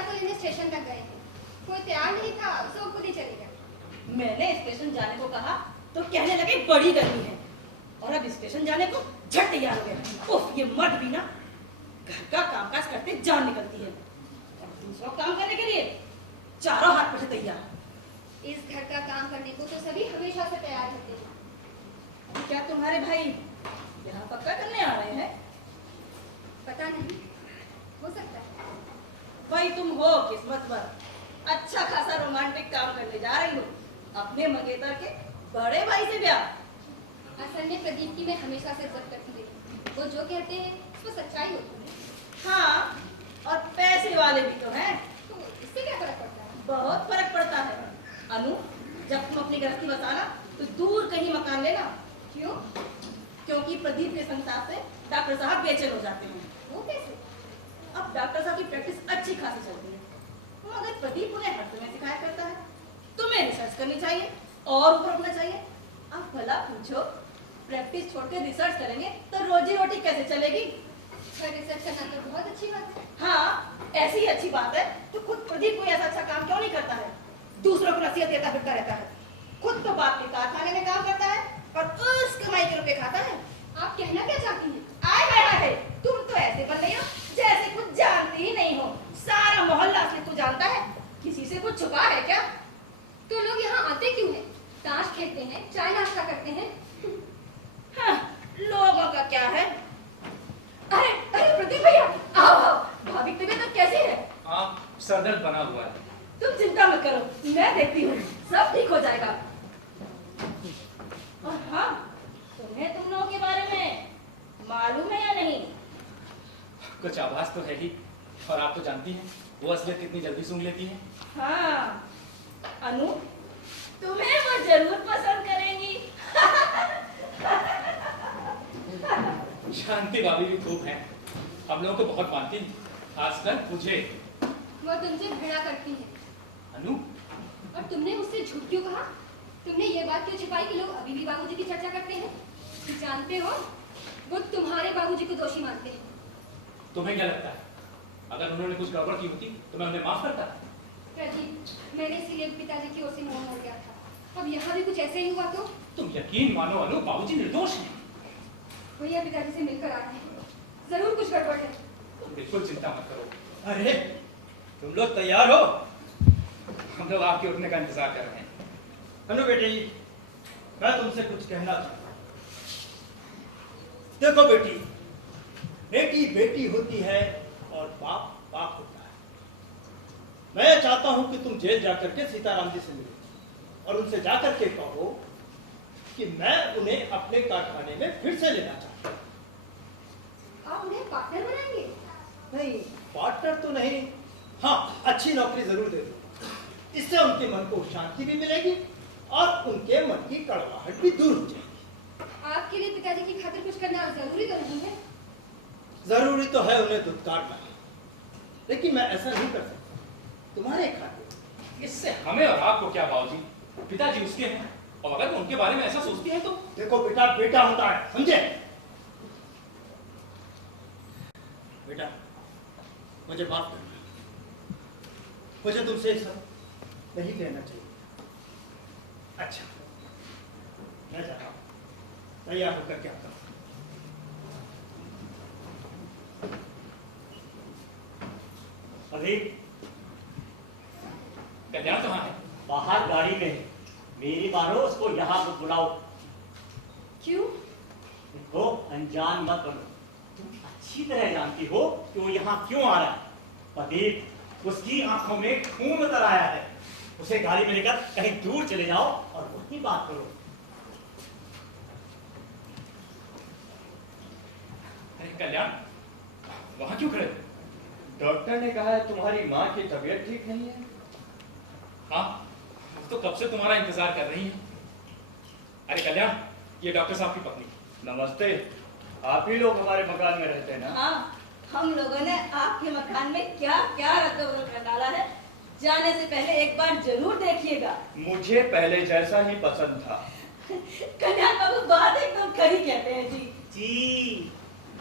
भैया को लेने स्टेशन तक गए थे। कोई तैयार नहीं था, सो खुद ही चले गए। मैंने स्टेशन जाने को कहा तो कहने लगे बड़ी गर्मी है, और अब स्टेशन जाने को झट तैयार हो गया। उफ, ये मर्द भी ना घर का कामकाज करते जान निकलती है, और दूसरा काम करने के लिए चारों हाथ पीछे तैयार। इस घर का काम करने को तो सभी हमेशा से तैयार रहते हैं। क्या तुम्हारे भाई यहाँ पक्का करने आ रहे हैं? पता नहीं, हो सकता है। भाई तुम हो किस्मत पर, अच्छा खासा रोमांटिक काम करने जा रही हो, अपने मंगेतर के बड़े भाई से ब्याह। असल में प्रदीप की मैं हमेशा से इज्जत करती रही। वो जो कहते हैं उसमें सच्चाई होती है। हाँ, और पैसे वाले भी तो हैं। तो इससे क्या फर्क पड़ता है? बहुत फर्क पड़ता है अनु। जब तुम अपनी गृहस्थी बसाना तो दूर कहीं मकान लेना। क्यों? क्योंकि प्रदीप के संसार से डॉक्टर साहब बेचैन हो जाते हैं। वो कैसे? अब डॉक्टर साहब की प्रैक्टिस अच्छी खासी चलती है, मगर प्रदीप उन्हें हर समय शिकायत करता है। तुम्हें रिसर्च करनी चाहिए और ऊपर उठना चाहिए। अब भला पूछो, प्रैक्टिस छोड़कर रिसर्च करेंगे तो रोजी रोटी कैसे चलेगी? पर रिसर्च करना तो बहुत अच्छी बात है। हाँ, ऐसी ही अच्छी बात है तो खुद प्रदीप कोई ऐसा अच्छा काम क्यों नहीं करता है? दूसरों को नसीहत देता फिरता रहता है, खुद तो बाप के कारखाने में काम करता है और उस कमाई के रुपए खाता है। आप कहना क्या चाहती हैं? आय हाय हाय, तुम तो ऐसे बन रही हो जैसे कुछ जानती ही नहीं हो। सारा मोहल्ला से तू जानता है, किसी से कुछ छुपा है क्या? तो लोग यहाँ आते क्यों हैं? ताश खेलते हैं, चाय नाश्ता करते हैं। हाँ, लोगों का क्या है? अरे अरे प्रदीप भैया, आओ आओ, भाभी की तबीयत कैसी है? हाँ, सरदर्द बना हुआ है। तुम चिंता मत करो, मैं देखती हूँ, सब ठीक हो जाएगा। और हाँ, तुम्हें तुम लोगों के बारे में मालूम है या नहीं? कुछ आवाज तो है ही, और आप तो जानती हैं वो असलियत कितनी जल्दी सूंघ लेती है। हाँ, अनु, तुम्हें वो जरूर पसंद करेंगी। शांति भाभी भी खूब है, हम लोगों को बहुत मानती हैं, खासकर मुझे। वो तुमसे घृणा करती है। अनु, और तुमने उससे झूठ क्यों कहा? तुमने ये बात क्यों छिपाई कि लोग अभी भी बाबूजी की चर्चा करते हैं? जानते हो, वो तुम्हारे बाबूजी को दोषी मानते हैं। तुम्हें क्या लगता है अगर उन्होंने कुछ गड़बड़ की होती तो मैं उन्हें माफ करता? प्रदीप, मैंने इसीलिए पिताजी की ओर से मुंह मोड़ दिया था। अब यहाँ भी कुछ ऐसे ही हुआ तो? तुम यकीन मानो अनु, बाबूजी निर्दोष हैं। भैया पिताजी से मिलकर आ रहे हैं, जरूर कुछ गड़बड़ है। तुम बिल्कुल चिंता मत करो। अरे तुम लोग तैयार हो? हम लोग आपके उठने का इंतजार कर रहे हैं। अनु बेटी, मैं तुमसे कुछ कहना चाहता हूँ। देखो बेटी, बेटी बेटी होती है और बाप बाप होता है। मैं चाहता हूं कि तुम जेल जाकर के सीताराम जी से मिलो और उनसे जाकर के कहो कि मैं उन्हें अपने कारखाने में फिर से लेना चाहता हूं। आप उन्हें पार्टनर बनाएंगे? नहीं, पार्टनर तो नहीं, हाँ अच्छी नौकरी जरूर दे दो। इससे उनके मन को शांति भी मिलेगी और उनके मन की कड़वाहट भी दूर हो जाएगी। आपके लिए पिताजी की खातिर कुछ करना जरूरी तो नहीं है? जरूरी तो है उन्हें दुत्कारना, लेकिन मैं ऐसा नहीं कर सकता तुम्हारे खातिर। इससे हमें और आपको क्या बाबूजी, पिताजी उसके हैं, और अगर वो उनके बारे में ऐसा सोचती है तो। देखो बेटा, बेटा होता है, समझे? बेटा मुझे माफ करना, मुझे तुमसे सब नहीं कहना चाहिए। अच्छा, मैं जाता हूं, तैयार होकर के आता हूं। अभी कल्याण कहाँ है? बाहर गाड़ी में है। मेरी मानो उसको यहाँ पर बुलाओ। क्यों? देखो, अनजान मत बनो। तुम अच्छी तरह जानती हो कि वो यहाँ क्यों आ रहा है। प्रदीप, उसकी आंखों में खून उतर आया है। उसे गाड़ी में लेकर कहीं दूर चले जाओ और वही बात करो। अरे कल्याण, वहां क्यों खड़े? डॉक्टर ने कहा है तुम्हारी माँ की तबीयत ठीक नहीं है। हाँ, वो तो कब से तुम्हारा इंतजार कर रही है। अरे कल्याण, ये डॉक्टर साहब की पत्नी। नमस्ते, आप ही लोग हमारे मकान में रहते हैं ना? हाँ, हम लोगों ने आपके मकान में क्या क्या रद्द कर डाला है, जाने से पहले एक बार जरूर देखिएगा। मुझे पहले जैसा ही पसंद था। कल्याण बाबू बात एकदम खरी कहते हैं जी। जी,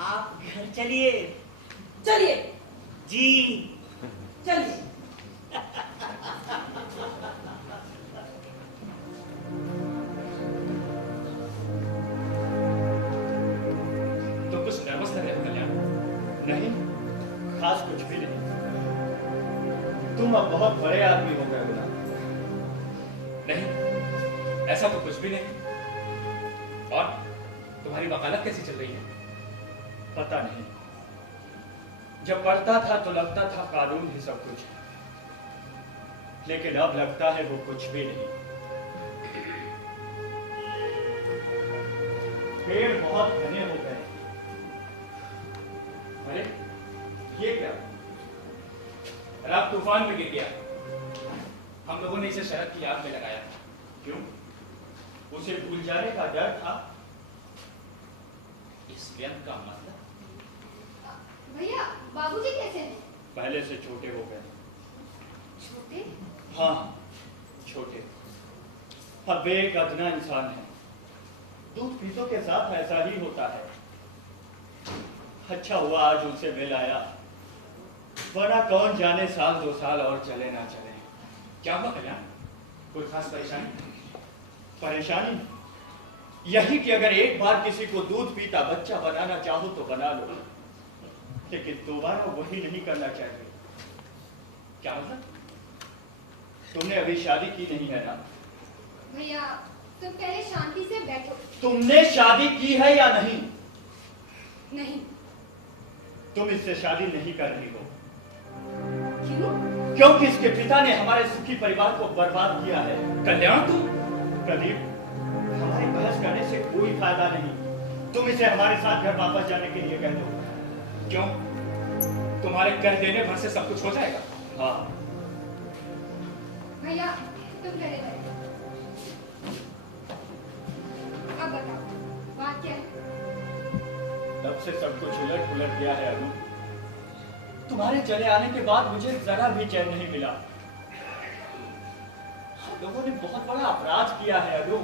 आप घर चलिए। चलिए जी। चलिए। तुम अब बहुत बड़े आदमी हो गए हो ना। नहीं, ऐसा तो कुछ भी नहीं। और तुम्हारी वकालत कैसी चल रही है? पता नहीं, जब पढ़ता था तो लगता था कानून ही सब कुछ है, लेकिन अब लगता है वो कुछ भी नहीं। पेड़ बहुत घने हो गए। अरे ये क्या? रात तूफान में गिर गया। हम लोगों ने इसे शरद की आग में लगाया था। क्यों? उसे भूल जाने का डर था? इस व्यंग का मतलब? भैया बाबूजी कैसे हैं? पहले से छोटे हो गए। छोटे? हाँ, छोटे। अब वे एक अदना इंसान है। दूध पीतों के साथ ऐसा ही होता है। अच्छा हुआ आज उनसे मिल आया, वरना कौन जाने साल 2 साल और चले ना चले। क्या हुआ कल्याण? कोई खास परेशानी? परेशानी यही कि अगर एक बार किसी को दूध पीता बच्चा बनाना चाहो तो बना लो, लेकिन दोबारा वही नहीं करना चाहिए। क्या मतलब? तुमने अभी शादी की नहीं है ना? भैया तुम पहले शांति से बैठो। तुमने शादी की है या नहीं? नहीं। तुम इससे शादी नहीं कर रही हो। क्यों? क्योंकि इसके पिता ने हमारे सुखी परिवार को बर्बाद किया है। कल्याण तू? प्रदीप, हमारी बहस करने से कोई फायदा नहीं। तुम इसे हमारे साथ घर वापस जाने के लिए कह दो। क्यों? तुम्हारे कह देने भर से सब कुछ हो जाएगा? हाँ। भैया तुम घरे बैठो। अब बताओ बात क्या है? तब से सब कुछ उलट पुलट गया है अनु। तुम्हारे चले आने के बाद मुझे जरा भी चैन नहीं मिला। हम लोगों ने बहुत बड़ा अपराध किया है अनु।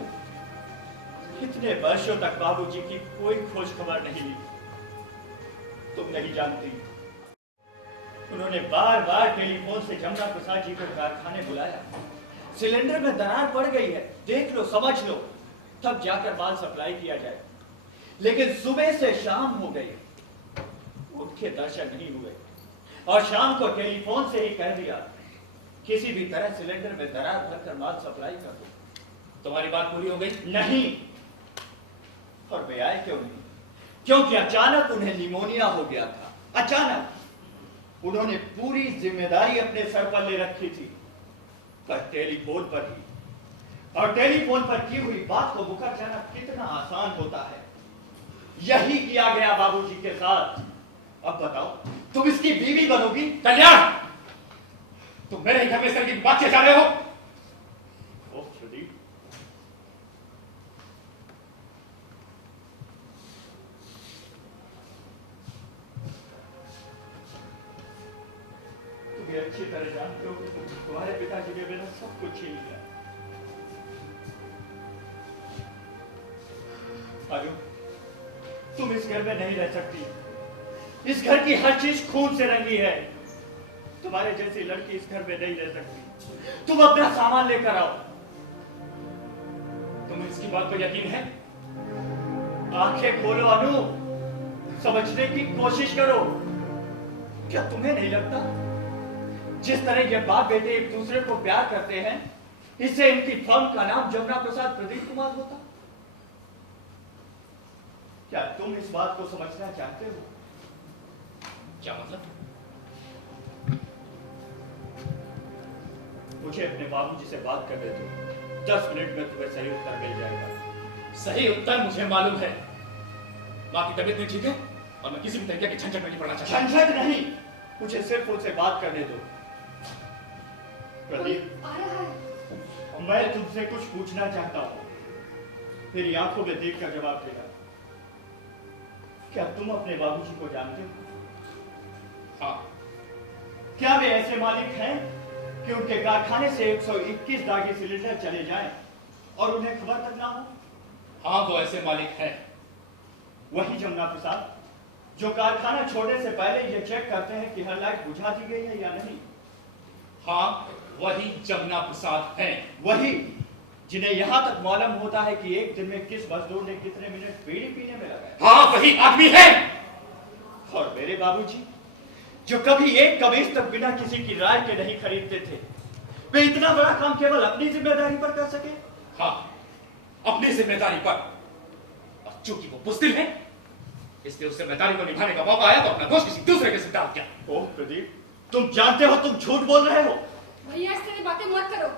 इतने वर्षों तक बाबूजी की कोई खोज खबर नहीं ली। तुम नहीं जानती, उन्होंने बार बार टेलीफोन से जमुना प्रसाद जी को कारखाने बुलाया। सिलेंडर में दरार पड़ गई है, देख लो, समझ लो, तब जाकर माल सप्लाई किया जाए। लेकिन सुबह से शाम हो गई, उनके दर्शन नहीं हुए, और शाम को टेलीफोन से ही कह दिया किसी भी तरह सिलेंडर में दरार भरकर माल सप्लाई कर दो। तुम्हारी बात पूरी हो गई? नहीं। और वे आए क्यों नहीं? क्योंकि अचानक उन्हें निमोनिया हो गया था। अचानक उन्होंने पूरी जिम्मेदारी अपने सर पर ले रखी थी, पर टेलीफोन पर ही। और टेलीफोन पर की हुई बात को मुकर जाना कितना आसान होता है। यही किया गया बाबूजी के साथ। अब बताओ, तुम इसकी बीवी बनोगी? कल्याण, तुम मेरे ही घर में इस तरह की बात किए जा रहे हो? ओह प्रदीप, तुम्हें अच्छी तरह जानते हो कि तुम्हारे पिताजी के बिना सब कुछ छीन लिया। अनु, तुम इस घर में नहीं रह सकती। इस घर की हर चीज खून से रंगी है। तुम्हारे जैसी लड़की इस घर में नहीं रह सकती। तुम अपना सामान लेकर आओ। तुम्हें इसकी बात पर यकीन है? आंखें खोलो अनु, समझने की कोशिश करो। क्या तुम्हें नहीं लगता जिस तरह ये बाप बेटे एक दूसरे को प्यार करते हैं, इससे इनकी फर्म का नाम जमुना प्रसाद प्रदीप कुमार होता? क्या तुम इस बात को समझना चाहते हो? क्या मतलब? मुझे अपने बाबूजी से बात करने दो। 10 मिनट में तुम्हें सही उत्तर मिल जाएगा। सही उत्तर मुझे मालूम है। माँ की तबीयत नहीं ठीक है और मैं किसी भी तरीके के झंझट में नहीं पड़ना चाहता। झंझट नहीं, मुझे सिर्फ उनसे बात करने दो। प्रदीप, आ रहा है। मैं तुमसे कुछ पूछना चाहता हूँ। मेरी आंखों में देखकर जवाब देना। क्या तुम अपने बाबूजी को जानते हो? हाँ। क्या वे ऐसे मालिक हैं कि उनके कारखाने से 121 दागी सिलेंडर चले जाएं और उन्हें खबर तक ना हो? हाँ, वो ऐसे मालिक हैं। वही जमुना प्रसाद जो कारखाना छोड़ने से पहले ये चेक करते हैं कि हर लाइट बुझा दी गई है या नहीं? हाँ, वही जमुना प्रसाद हैं। वही जिन्हें यहां तक मालूम होता है कि एक दिन में किस मजदूर ने कितने मिनट बीड़ी पीने में लगाया। हाँ, वही आदमी है। और मेरे बाबूजी जो कभी एक कमीज तक बिना किसी की राय के नहीं खरीदते थे, वे इतना बड़ा काम केवल अपनी जिम्मेदारी पर कर सके। हाँ, अपनी जिम्मेदारी पर। और चूंकि वो बुज़दिल है, इसलिए उस जिम्मेदारी को निभाने का मौका आया तो अपना दोष किसी दूसरे के सिर डाल दिया। ओह प्रदीप, तुम जानते हो तुम झूठ बोल रहे हो। भैया इस तरह बातें मत करो।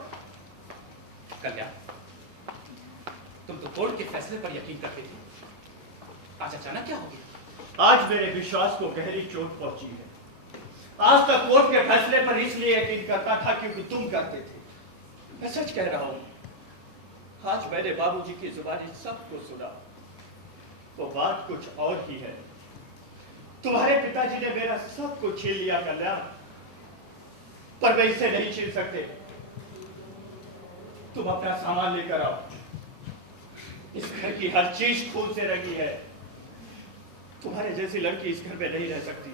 कल्याण, तुम तो कोर्ट के फैसले पर यकीन करते थे, आज अचानक क्या हो गया? आज मेरे विश्वास को गहरी चोट पहुंची है। आज तक कोर्ट के फैसले पर इसलिए यकीन करता था क्योंकि तुम करते थे। मैं सच कह रहा हूं, आज मैंने बाबूजी की जुबानी सबको सुना। वो बात कुछ और ही है। तुम्हारे पिताजी ने मेरा सब कुछ छीन लिया कल्याण, पर वे इसे नहीं छीन सकते। तुम अपना सामान लेकर आओ। इस घर की हर चीज खून से रंगी है। तुम्हारे जैसी लड़की इस घर में नहीं रह सकती।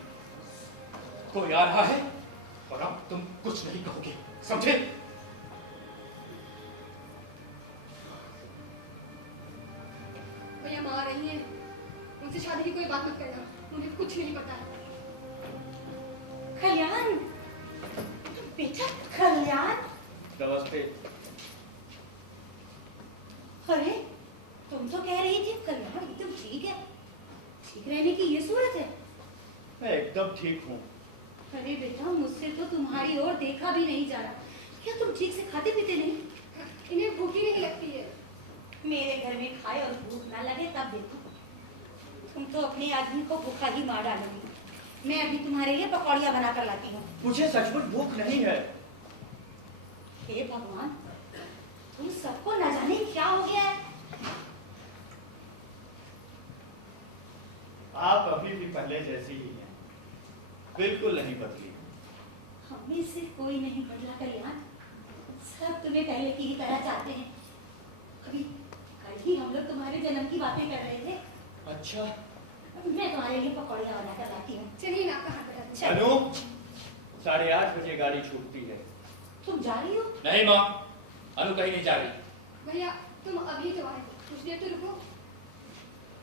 कोई आ रहा है और अब तुम कुछ नहीं कहोगे, समझे? भैया माँ आ रही है, उनसे शादी की कोई बात मत करना, उन्हें कुछ नहीं पता है। कल्याण, बेटा कल्याण। नमस्ते। अरे तुम तो कह रही थी कल्याण एकदम ठीक है, ठीक रहने की ये सूरत है। मैं एकदम ठीक हूँ। अरे बेटा, मुझसे तो तुम्हारी ओर देखा भी नहीं जा रहा। क्या तुम ठीक से खाते पीते नहीं? इन्हें भूख ही नहीं लगती है। मेरे घर में खाए और भूख ना लगे तब देखो। तुम तो अपने आदमी को भूखा ही मार डालोगी। मैं अभी तुम्हारे लिए पकौड़ियाँ बना कर लाती हूँ। मुझे सचमुच भूख नहीं है। हे भगवान, तुम सबको न जाने क्या हो गया है। आप अभी भी पहले जैसी ही हैं, बिल्कुल नहीं बदली। हमें से कोई नहीं बदला कल्याण, सब तुम्हें पहले की ही तरह चाहते हैं। अभी कल ही हम लोग तुम्हारे जन्म की बातें कर रहे थे। अच्छा मैं तुम्हारे लिए पकौड़ियाँ बना कर लाती हूँ। चलिए ना, कहाँ कर चलो। अनु, 8:30 बजे गाड़ी छूटती है। तुम जा रही हो? नहीं माँ, अनु कहीं नहीं जा रही। भैया तुम अभी तो आए, कुछ देर तो रुको।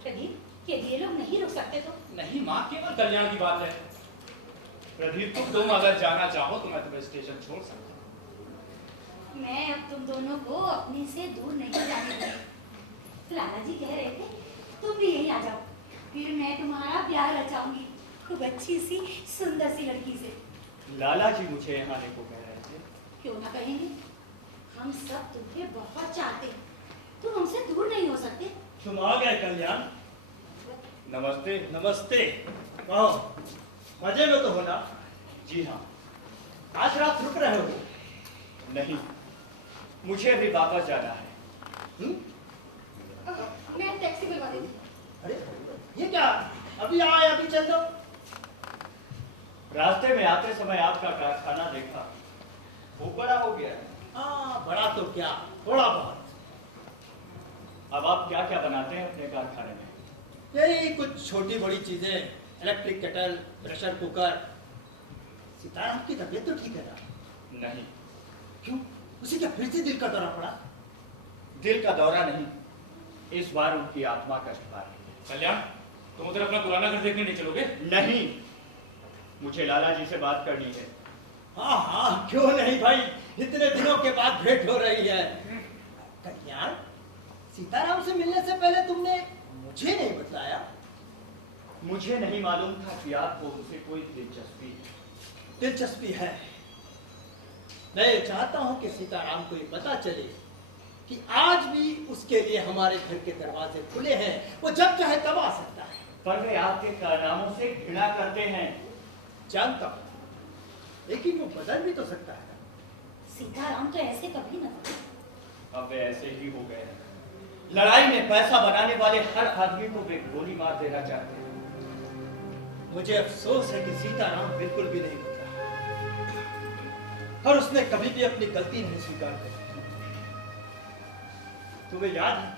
प्रदीप, ये लोग नहीं रुक सकते तो? नहीं माँ, केवल कल्याण की बात है। प्रदीप तुम अगर जाना चाहो तो मैं तुम्हें स्टेशन छोड़ सकता हूँ। मैं अब तुम दोनों को अपने से दूर नहीं जाने दूंगी। लाला जी कह रहे थे तुम भी यहीं आ जाओ, फिर मैं तुम्हारा प्यार रचाऊंगी खूब अच्छी सी सुंदर सी लड़की से। लाला जी मुझे यहाँ आने को कह रहे थे। क्यों ना कहेंगे, हम सब तुम्हें बहुत चाहते हैं, तुम हमसे दूर नहीं हो सकते। तुम आ गए कल्याण। नमस्ते। नमस्ते। कहो, मजे में तो हो ना? जी हाँ। आज रात रुक रहे हो? नहीं, मुझे भी वापस जाना है। मैं टैक्सी बुलवा देती। अरे ये क्या, अभी आए अभी चल दो। रास्ते में आते समय आपका कारखाना देखा, वो बड़ा हो गया है। हाँ, बड़ा तो क्या, थोड़ा बहुत। अब आप क्या क्या बनाते हैं अपने कारखाने में? यही कुछ छोटी बड़ी चीजें, इलेक्ट्रिक केटल, प्रेशर कुकर। सितारा की तबीयत तो ठीक है ना? नहीं। क्यों, उसे क्या फिर से दिल का दौरा पड़ा? दिल का दौरा नहीं, इस बार उनकी आत्मा कष्ट पा रही है। कल्याण, तुम उधर अपना पुराना घर देखने नहीं चलोगे? नहीं, मुझे लाला जी से बात करनी है। हाँ हाँ, क्यों नहीं भाई, इतने दिनों के बाद भेंट हो रही है। कल्याण, सीताराम से मिलने से पहले तुमने मुझे नहीं बतलाया। मुझे नहीं मालूम था कि आपको उनसे कोई दिलचस्पी है। दिलचस्पी है। मैं चाहता हूं कि सीताराम को ये पता चले कि आज भी उसके लिए हमारे घर के दरवाजे खुले हैं, वो जब चाहे तब आ सकता है। पर वे आपके कारनामों से घृणा करते हैं। जानता हूं, लेकिन वो बदल भी तो सकता है। सीताराम तो ऐसे कभी न थे। अब वे ऐसे ही हो गए हैं। लड़ाई में पैसा बनाने वाले हर आदमी को वे गोली मार देना चाहते हैं। मुझे अफसोस है कि सीताराम बिल्कुल भी नहीं बदला, और उसने कभी भी अपनी गलती नहीं स्वीकार की। तुम्हें याद है,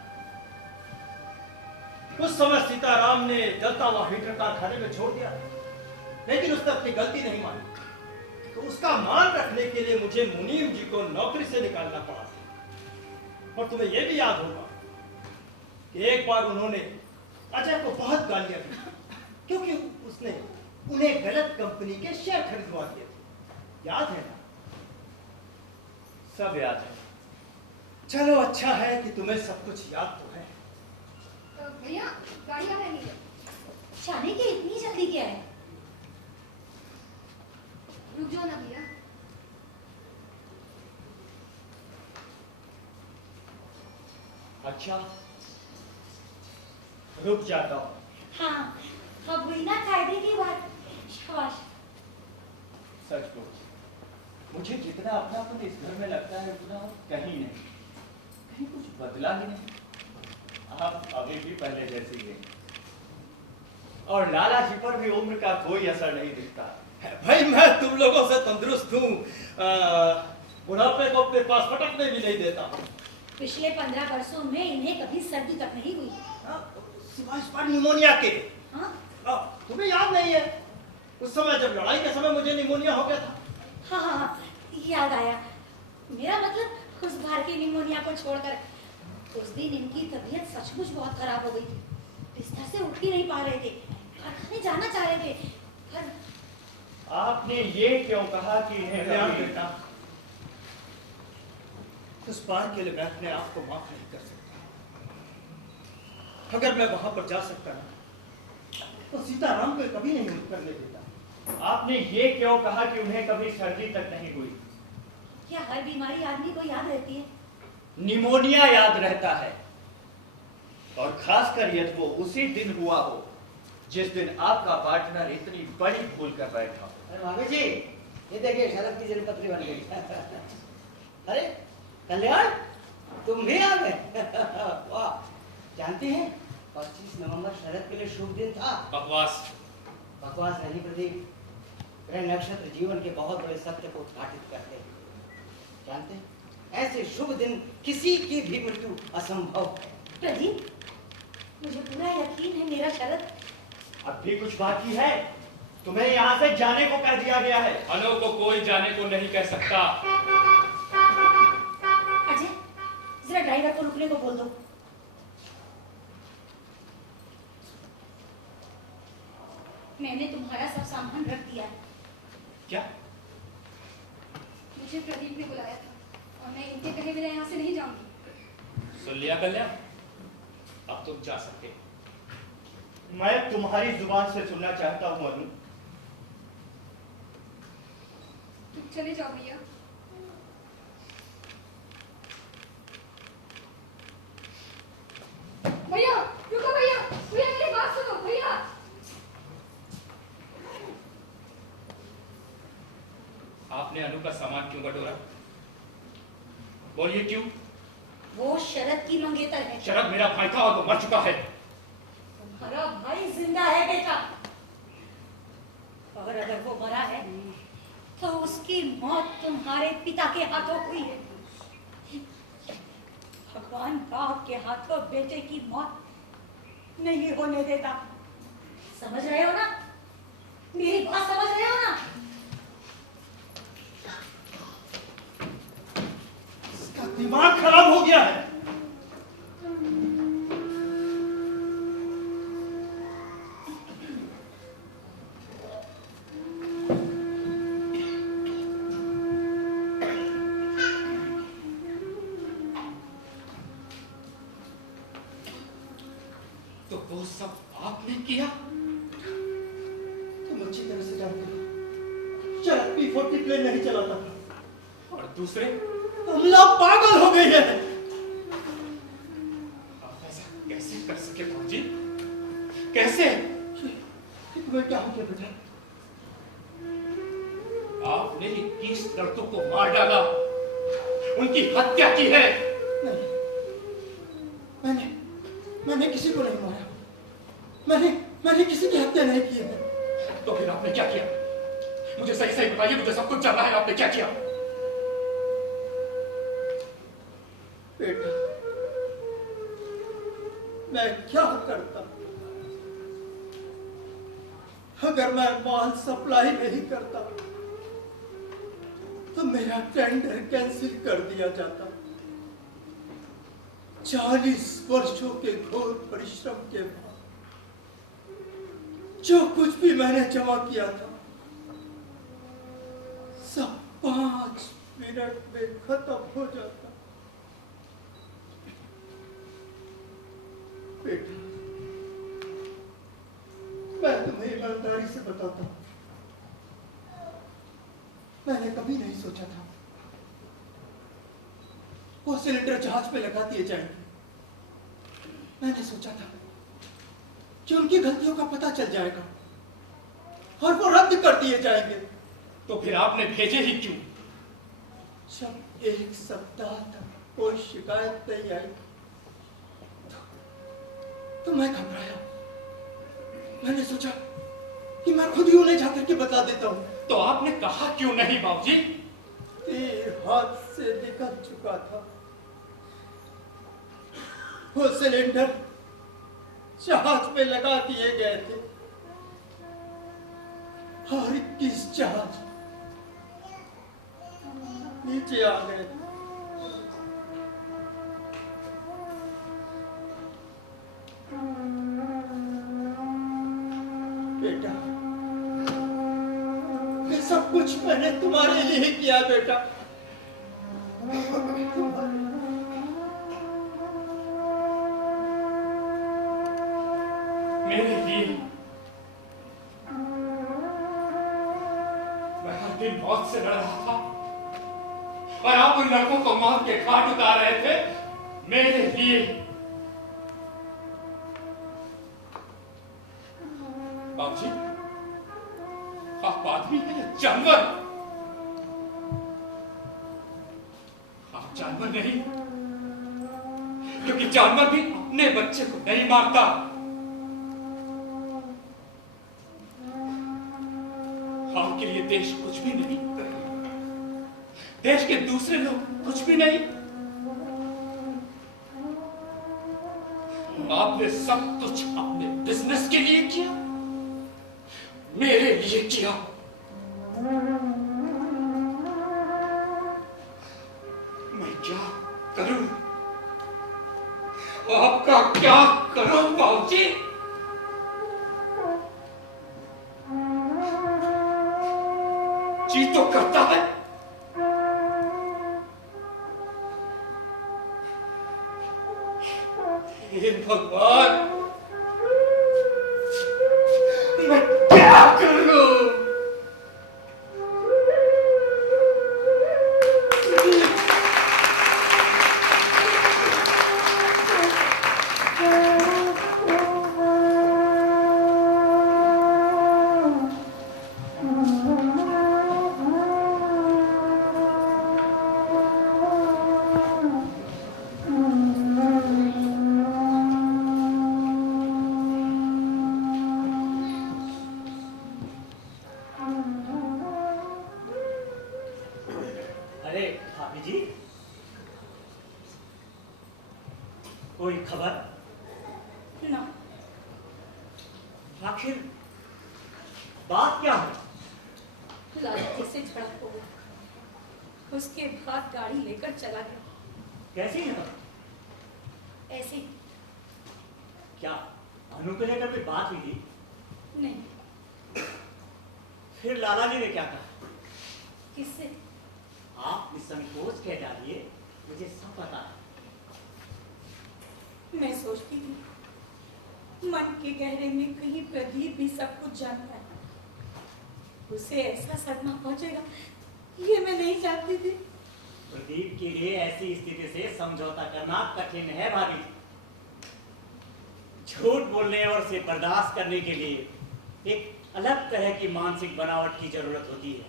उस समय सीताराम ने जलता हुआ हीटर कारखाने में छोड़ दिया, लेकिन उसने अपनी गलती नहीं मानी। तो उसका मान रखने के लिए मुझे मुनीम जी को नौकरी से निकालना पड़ा। और तुम्हें यह भी याद होगा कि एक बार उन्होंने अजय को बहुत गालियां दी, क्योंकि उसने उन्हें गलत कंपनी के शेयर खरीदवा दिए थे, याद है ना? सब याद है। चलो अच्छा है कि तुम्हें सब कुछ याद तो है। भैया गाड़ी आ रही है। जाने की इतनी जल्दी क्या है? रुक जाओ ना भैया। अच्छा, रुक जाता हूँ। हाँ, अब हुई ना कायदे की बात। शाबाश। सच बोल, मुझे जितना अपनापन इस घर में लगता है उतना कहीं नहीं, कहीं कुछ बदला ही नहीं। आप अभी भी पहले जैसी ही हैं। और लाला जी पर भी उम्र का कोई असर नहीं दिखता। भाई मैं तुम लोगों से तंदुरुस्त हूँ, बुढ़ापे को अपने पास फटकने भी नहीं देता। पिछले 15 वर्षों में इन्हें कभी सर्दी तक नहीं हुई। सिवाय इस बार निमोनिया के। हाँ? तुम्हें याद नहीं है उस समय जब लड़ाई के समय मुझे निमोनिया हो गया था? हाँ हाँ हाँ, याद आया। मेरा मतलब उस बार की निमोनिया को छोड़कर उस दिन इनकी तबीयत सचमुच बहुत खराब हो गई थी। बिस्तर से उठ ही नहीं पा रहे थे, कारखाने जाना चाह रहे थे, पर आपने ये क्यों कहा कि इन्हें ध्यान कभी- देना, उस बार के लिए मैं अपने आप को माफ नहीं कर सकता। अगर मैं वहां पर जा सकता ना तो सीताराम को कभी नहीं करने देता। आपने ये क्यों कहा कि उन्हें कभी सर्दी तक नहीं हुई? क्या हर बीमारी आदमी को याद रहती है? निमोनिया याद रहता है, और खासकर यदि वो उसी दिन हुआ हो जिस दिन आपका पार्टनर इतनी बड़ी भूल कर बैठा हो। अरे भाभी जी, ये देखिए शरद की जन्मपत्री बन गई। अरे कल्याण, तुम भी आ गए। वाह, जानते हैं 25 नवंबर शरद के लिए शुभ दिन था। बकवास। बकवास नहीं प्रदीप, ग्रह नक्षत्र जीवन के बहुत बड़े सत्य को उद्घाटित करते हैं। जानते हैं, ऐसे शुभ दिन किसी की भी मृत्यु असंभव है। प्रदीप, मुझे पूरा यकीन है मेरा शरद। अब भी कुछ बाकी है? तुम्हें यहाँ से जाने को कह दिया गया है। अनु को कोई जाने को नहीं कह सकता। अजय, जरा ड्राइवर को रुकने को बोल दो। मैंने तुम्हारा सब सामान रख दिया है। क्या? मुझे प्रदीप ने बुलाया था और मैं इनके कहे बिना यहाँ से नहीं जाऊंगी। सुन लिया कल्याण, अब तुम जा सकते हो। मैं तुम्हारी जुबान से सुनना चाहता हूँ अनु। तुम चले जाओ भैया। भैया रुको, भैया भैया मेरी बात सुनो भैया। आपने अनु का सामान क्यों बटोरा? बोलिए क्यों? वो शरद की मंगेतर है। शरद मेरा भाई था और वो मर चुका है। तुम्हारा भाई जिंदा है बेटा, और अगर वो मरा है तो उसकी मौत तुम्हारे पिता के हाथों हुई है। भगवान बाप के हाथों बेटे की मौत नहीं होने देता। समझ रहे हो ना? मेरी बात समझ रहे हो ना? इसका दिमाग खराब हो गया है। तो वो सब आपने किया? तुम अच्छी तरह से जानते हो शरद P40 प्लेन नहीं चलाता था। और दूसरे? कमला पागल हो गई है। आप ऐसा कैसे कर सके भाजी? कैसे? तुम्हें क्या हो गया बेटा? आपने 21 लड़कों को मार डाला, उनकी हत्या की है। नहीं, मैंने किसी को नहीं मारा। मैंने किसी की हत्या नहीं की है। तो फिर आपने क्या किया? मुझे सही सही बताइए, मुझे सब कुछ जानना है। आपने क्या किया? बेटा, मैं क्या करता अगर मैं माल सप्लाई नहीं करता तो मेरा टेंडर कैंसिल कर दिया जाता। 40 वर्षों के घोर परिश्रम के बाद जो कुछ भी मैंने जमा किया था सब 5 मिनट में खत्म हो जाता। बेटा, मैं तुम्हें ईमानदारी से बताता हूं, मैंने कभी नहीं सोचा था वो सिलेंडर जहाज पे लगा दिए जाएंगे। मैंने सोचा था कि उनकी गलतियों का पता चल जाएगा और वो रद्द कर दिए जाएंगे। तो फिर आपने भेजे ही क्यों? जब 1 सप्ताह तक कोई शिकायत नहीं आई तो मैं घबराया। मैंने सोचा कि मैं खुद ही उन्हें जाकर के बता देता हूं। तो आपने कहा क्यों नहीं बाबूजी? तीर हाथ से निकल चुका था। वो सिलेंडर जहाज में लगा दिए गए थे और 21 जहाज नीचे आ गए। बेटा, ये सब कुछ मैंने तुम्हारे लिए ही किया बेटा। मेरे लिए मैं हर दिन मौत से लड़ रहा था और आप उन लड़कों को मौत के घाट उतार रहे थे मेरे लिए। बाबूजी, आप आदमी हैं या जानवर? आप जानवर नहीं, क्योंकि जानवर भी अपने बच्चे को नहीं मारता। आपके लिए देश कुछ भी नहीं, देश के दूसरे लोग कुछ भी नहीं। आपने सब कुछ अपने बिजनेस के लिए किया, मेरे लिए किया। मैं क्या करूं? आपका क्या करूं बाबूजी? जी तो करता है, हे भगवान, मैं क्या करूं? अरे भाभी जी, कोई खबर? ना, आखिर बात क्या है? लड़के से झड़प हो गई, उसके बाद गाड़ी लेकर चला गया। कैसी है? ऐसे ही। क्या अनु को लेकर कोई बात हुई थी? नहीं। फिर लाला जी ने क्या कहा? किससे? आप निसंकोच कह डालिए, मुझे सब पता है। मैं सोचती थी मन के गहरे में कहीं प्रदीप भी सब कुछ जानता है, उसे ऐसा सदमा पहुंचेगा ये मैं नहीं चाहती थी। प्रदीप के लिए ऐसी स्थिति से समझौता करना कठिन है भाभी। झूठ बोलने और उसे बर्दाश्त करने के लिए एक अलग तरह की मानसिक बनावट की जरूरत होती है।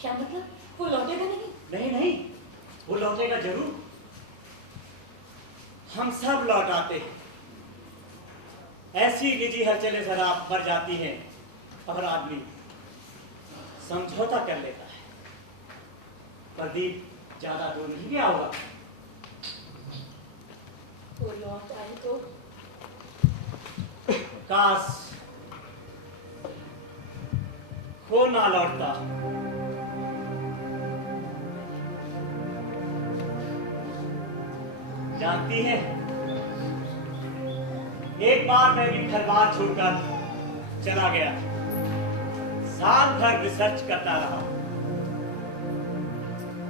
क्या मतलब? वो लौटेगा नहीं? नहीं नहीं, वो लौटेगा जरूर। हम सब लौट आते हैं। ऐसी निजी हलचलें शराब भर जाती हैं और आदमी समझौता कर लेता है। प्रदीप ज्यादा दूर नहीं गया होगा। वो लौट आए तो काश वो ना लौटता। जानती है, एक बार मैं भी घर बार छोड़कर चला गया। साल भर रिसर्च करता रहा।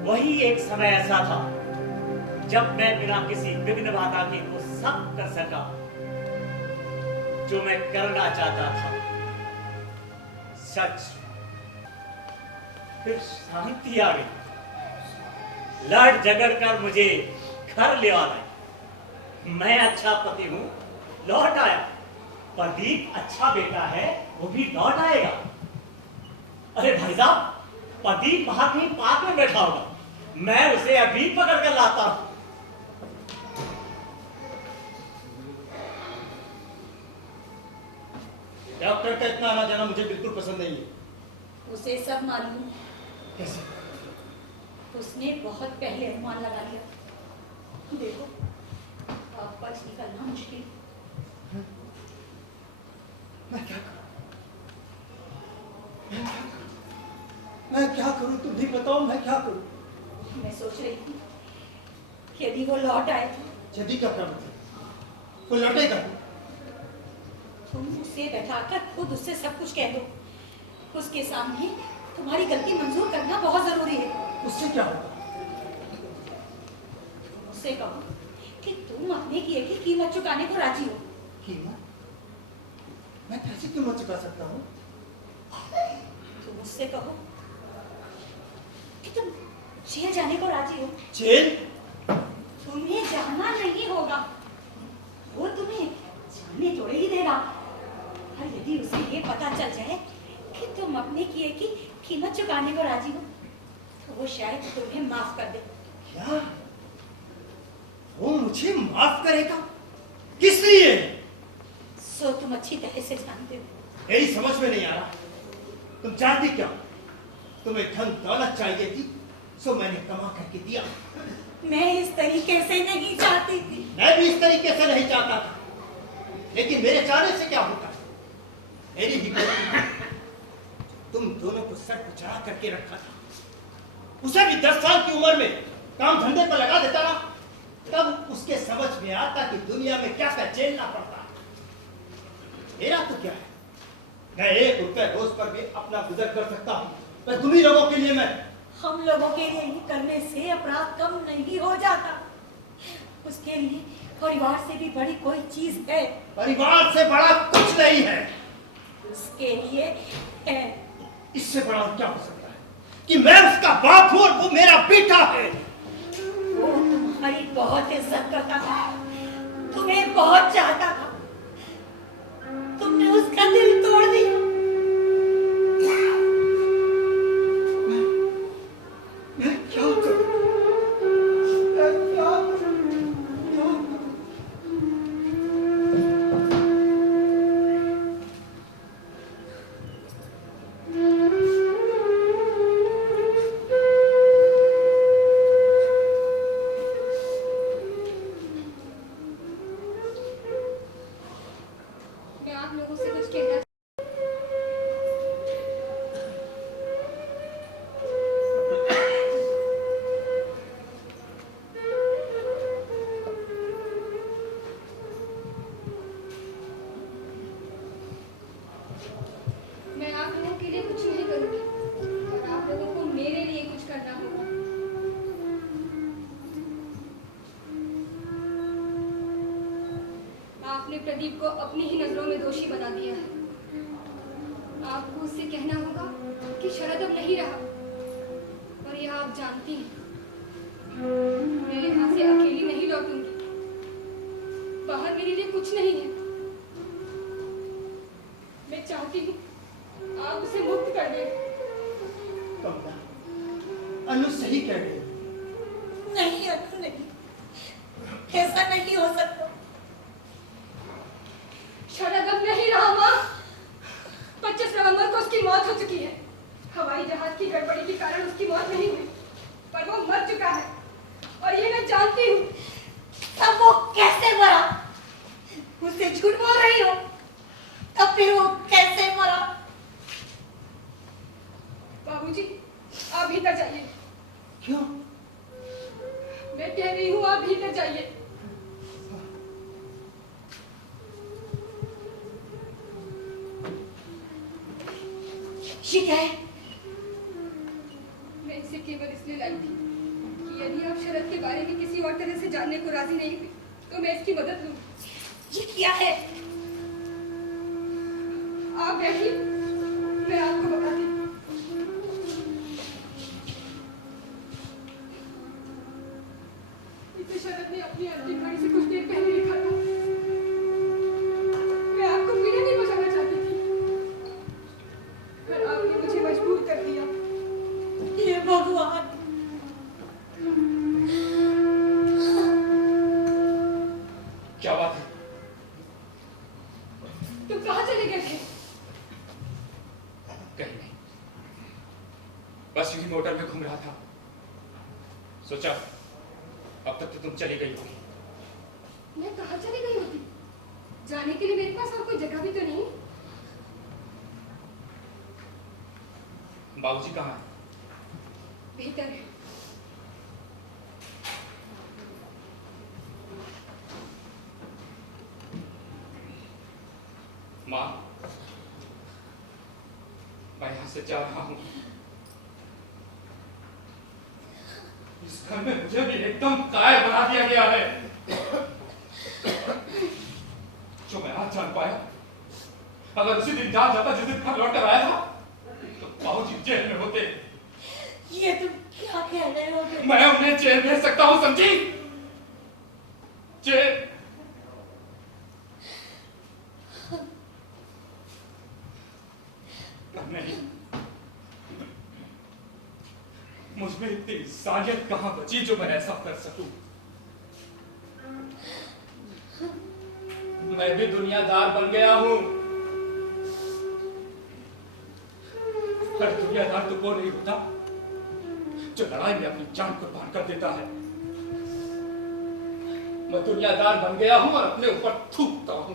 वही एक समय ऐसा था जब मैं बिना किसी विघ्न बाधा के वो सब कर सका जो मैं करना चाहता था। सच। फिर शांति आ गई। लड़ झगड़ कर मुझे घर ले आए। मैं अच्छा पति हूं, लौट आया। प्रदीप अच्छा बेटा है, वो भी लौट आएगा। अरे भाई साहब, प्रदीप बाहर कहीं पार्क में बैठा होगा, मैं उसे अभी पकड़ कर लाता हूं। डॉक्टर का इतना आना जाना मुझे बिल्कुल पसंद नहीं है। उसे सब मालूम है। कैसे? उसने बहुत पहले अनुमान लगा लिया। देखो, आप बच निकलना मुश्किल। मैं क्या करूं? मैं क्या करूं? तुम भी बताओ, मैं क्या करूं? मैं सोच रही थी कि यदि वो लौट आए तो यदि क्या मतलब? वो लौटेगा? तुम उसे बैठाकर खुद उससे सब कुछ कह दो। उसके सामने तुम्हारी गलती मंजूर करना बहुत जरूरी है। उससे क्या होगा? उससे कहो कि तुम अपने किए की कीमत चुकाने को राजी हो। कीमत? मैं कैसे कीमत चुका सकता हूँ? तुम उससे कहो कि तुम जेल जाने को राजी हो। जेल? तुम्हें जाना नहीं होगा, वो तुम्हें जाने थोड़े ही देगा। और यदि उसे ये पता चल जाए कि तुम अपने किए की कीमत चुकाने को राजी हो तो वो शायद तुम्हें माफ कर दे। क्या? वो मुझे माफ करेगा? किस लिए? सो तुम अच्छी तरह से जानते हो। मेरी समझ में नहीं आ रहा। तुम जानती क्या? तुम्हें धन दौलत चाहिए थी, सो मैंने कमा करके दिया। मैं इस तरीके से नहीं चाहती थी। मैं भी इस तरीके से नहीं चाहता था, लेकिन मेरे चाहने से क्या होता? मेरी ही गलती थी। तुम दोनों को सर पर चढ़ा करके रखा था। उसे भी 10 साल की उम्र में काम धंधे पर लगा देता ना, तब उसके समझ में आता कि दुनिया में क्या क्या झेलना पड़ता। मेरा तो क्या है, मैं 1 रुपए रोज पर भी अपना गुजर कर सकता हूँ, पर तुम्ही लोगों के लिए मैं। हम लोगों के लिए ये करने से अपराध कम नहीं हो जाता। उसके लिए परिवार से भी बड़ी कोई चीज है। परिवार से बड़ा कुछ नहीं है। उसके लिए है। इससे बड़ा और क्या हो सकता है कि मैं उसका बाप हूं और वो मेरा बेटा है। वो तुम्हारी बहुत इज्जत करता था, तुम्हें बहुत चाहता था, तुमने उसका दिल तोड़ दिया। मैं क्या करूं? मैं क्या करूं? मैं आप लोगों से कुछ कहना मैं आप लोगों के लिए कुछ नहीं करूंगी और आप लोगों को मेरे लिए कुछ करना होगा। आपने प्रदीप को अपनी ही नजरों में दोषी बना दिया है। आपको उससे कहना होगा कि शरद अब नहीं रहा, और यह आप जानती हैं। मैं यहाँ से अकेली नहीं लौटूंगी। बाहर मेरे लिए कुछ नहीं है। मैं चाहती हूँ आप उसे मुक्त कर दें। कमला, अनु सही कह रही है। नहीं अनु नहीं, ऐसा नहीं हो सकता। शरद अब नहीं रहा माँ। 25 नवंबर को उसकी मौत हो चुकी है। हवाई जहाज की गड़बड़ी के कारण उसकी मौत नहीं हुई, पर वो मर चुका है, और ये मैं जानती हूँ। तब वो कैसे मरा? मुझसे झूठ बोल रही हो। तब फिर वो कैसे मरा? बाबूजी, आप भीतर जाइए। क्यों? मैं कह रही हूँ आप भीतर जाइए। ये क्या है? मैं इसे केवल इसलिए लाई थी कि यदि आप शरद के बारे में किसी और तरह से जानने को राजी नहीं थे तो मैं इसकी मदद लूं। ये क्या है? आप बैठिए, मैं आपको बताती हूँ। इसे शरद ने अपनी अंतिम घड़ी से कुछ देर पहले लिखा था। मैं आपको पीड़ा नहीं पहुंचाना चाहती थी, पर आपने मुझे मजबूर कर दिया। ये भगवान! क्या बात है? तुम कहाँ चले गए थे? कहीं नहीं, बस यूं ही मोटर में घूम रहा था। सोचा अब तक तो तुम चली गई होगी। मैं कहाँ चली गई होती? जाने के लिए मेरे पास और कोई जगह भी तो नहीं। बाबूजी कहाँ है? बेहतर है। माँ, मैं यहां से जा रहा हूं। इस घर में मुझे भी एकदम कायर बना दिया गया है। जो मैं आज जान पाया, अगर उसी दिन जान जाता जिस दिन घर लौट कर आया था, तो बाबूजी जेल में होते। ये तुम क्या कह रहे हो? मैं उन्हें जेल भेज सकता हूं, समझी? जेल। पर नहीं, मुझमें इतनी इंसानियत कहां बची जो मैं ऐसा कर सकूं। मैं भी दुनियादार बन गया हूं। पर दुनियादार तो वो नहीं होता जो लड़ाई में अपनी जान कुर्बान कर देता है। मैं दुनियादार बन गया हूं और अपने ऊपर थूकता हूं।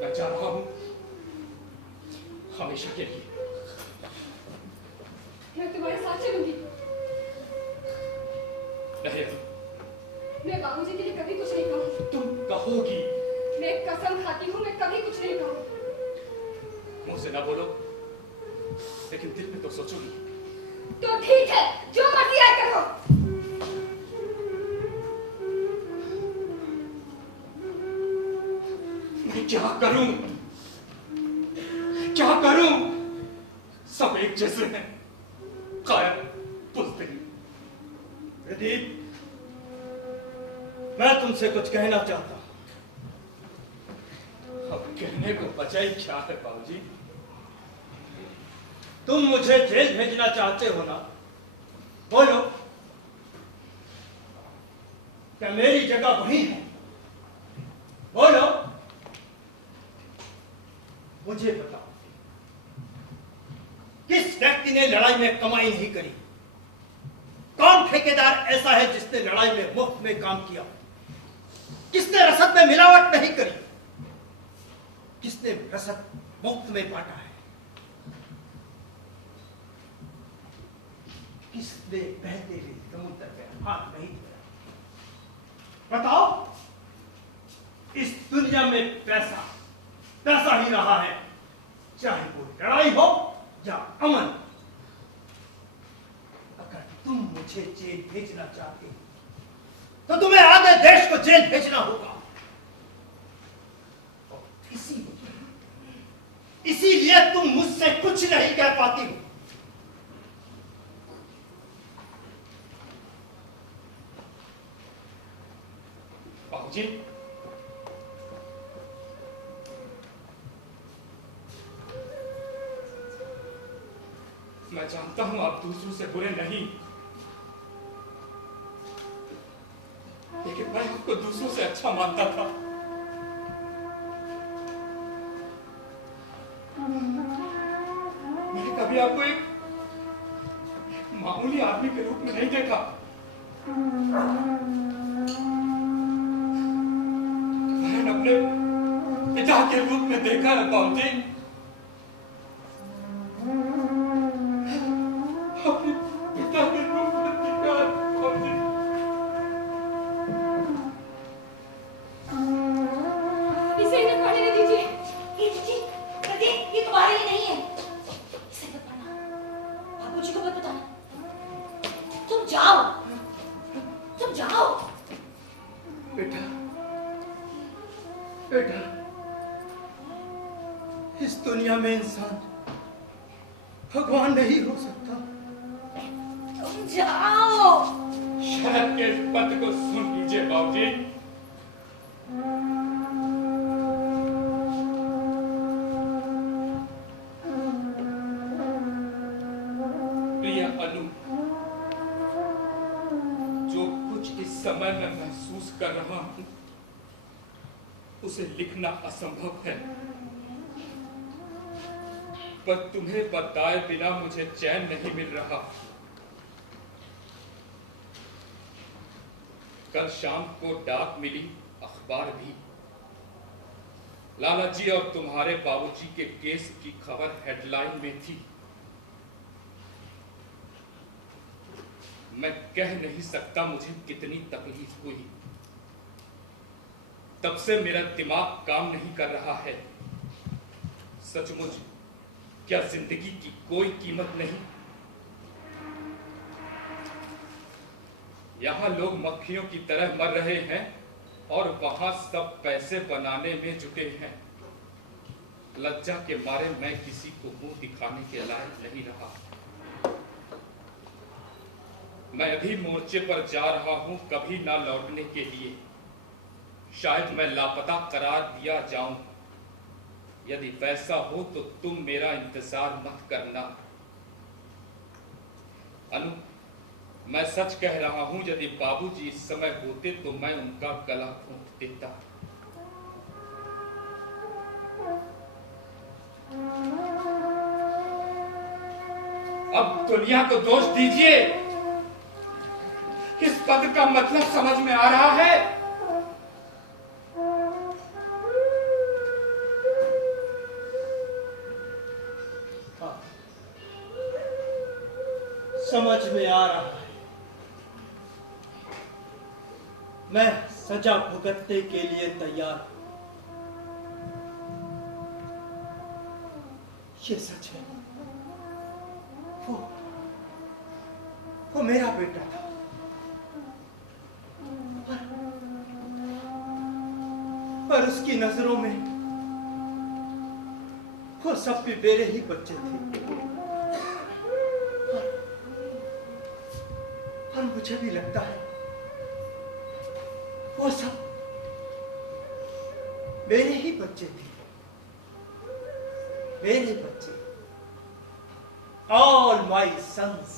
मैं जा रहा हूं हमेशा के लिए। मैं तुम्हारे साथ चलूंगी। नहीं, मैं बाबूजी के लिए कभी कुछ नहीं कहूंगी। तुम कहोगी। मैं कसम खाती हूँ, मैं कभी कुछ नहीं कहूंगी। मुंह से ना बोलो, लेकिन दिल में तो सोचोगी। तो ठीक है, जो मर्जी आए करो। मैं क्या करूं? क्या करूं? सब एक जैसे हैं, कायर, बुज़दिल। प्रदीप, मैं तुमसे कुछ कहना चाहता हूं। अब कहने को बचा ही क्या है बाबूजी? तुम मुझे जेल भेजना चाहते हो ना? बोलो, क्या मेरी जगह वही है? बोलो, मुझे बताओ, किस व्यक्ति ने लड़ाई में कमाई नहीं करी? कौन ठेकेदार ऐसा है जिसने लड़ाई में मुफ्त में काम किया? किसने रसद में मिलावट नहीं करी? किसने रसद मुफ्त में बांटा है? किसने बहते हुए समुद्र में हाथ नहीं दिया? बताओ, इस दुनिया में पैसा पैसा ही रहा है, चाहे वो लड़ाई हो या अमन। अगर तुम मुझे जेल भेजना चाहते हो तो तुम्हें आधे देश को जेल भेजना होगा। और इसीलिए तुम मुझसे कुछ नहीं कह पाती हो। बाबूजी, मैं जानता हूं आप दूसरों से बुरे नहीं, लेकिन मैं आपको दूसरों से अच्छा मानता था। मैंने कभी आपको एक मामूली आदमी के रूप में नहीं देखा। मैंने अपने पिता के रूप में देखा है बाबूजी। अपने पिता के रूप में देखा है बाबूजी। है इसे मत पढ़ना, बाबूजी को मत बताना। तुम जाओ, तुम जाओ। बेटा, बेटा, इस दुनिया में इंसान भगवान नहीं हो सकता। तुम जाओ। शरद के इस पत्र को सुन लीजिए बाबूजी। प्रिय अनु, जो कुछ इस समय मैं महसूस कर रहा हूं उसे लिखना असंभव है, पर तुम्हें बताए बिना मुझे चैन नहीं मिल रहा। कल शाम को डाक मिली, अखबार भी। लाला जी और तुम्हारे बाबूजी के केस की खबर हेडलाइन में थी। मैं कह नहीं सकता मुझे कितनी तकलीफ हुई। तब से मेरा दिमाग काम नहीं कर रहा है। सचमुच क्या जिंदगी की कोई कीमत नहीं? यहां लोग मक्खियों की तरह मर रहे हैं और वहां सब पैसे बनाने में जुटे हैं। लज्जा के मारे मैं किसी को मुंह दिखाने के लायक नहीं रहा। मैं अभी मोर्चे पर जा रहा हूं, कभी ना लौटने के लिए। शायद मैं लापता करार दिया जाऊं। यदि वैसा हो तो तुम मेरा इंतजार मत करना। अनु, मैं सच कह रहा हूं, यदि बाबूजी इस समय होते तो मैं उनका गला घोंट देता। अब दुनिया को दोष दीजिए। इस पद का मतलब समझ में आ रहा है? हाँ, समझ में आ रहा है। मैं सजा भुगतने के लिए तैयार हूं। ये सच है, वो मेरा बेटा था, पर उसकी नजरों में वो सब भी मेरे ही बच्चे थे। और मुझे भी लगता है वो सब मेरे ही बच्चे थे, मेरे बच्चे, all my sons।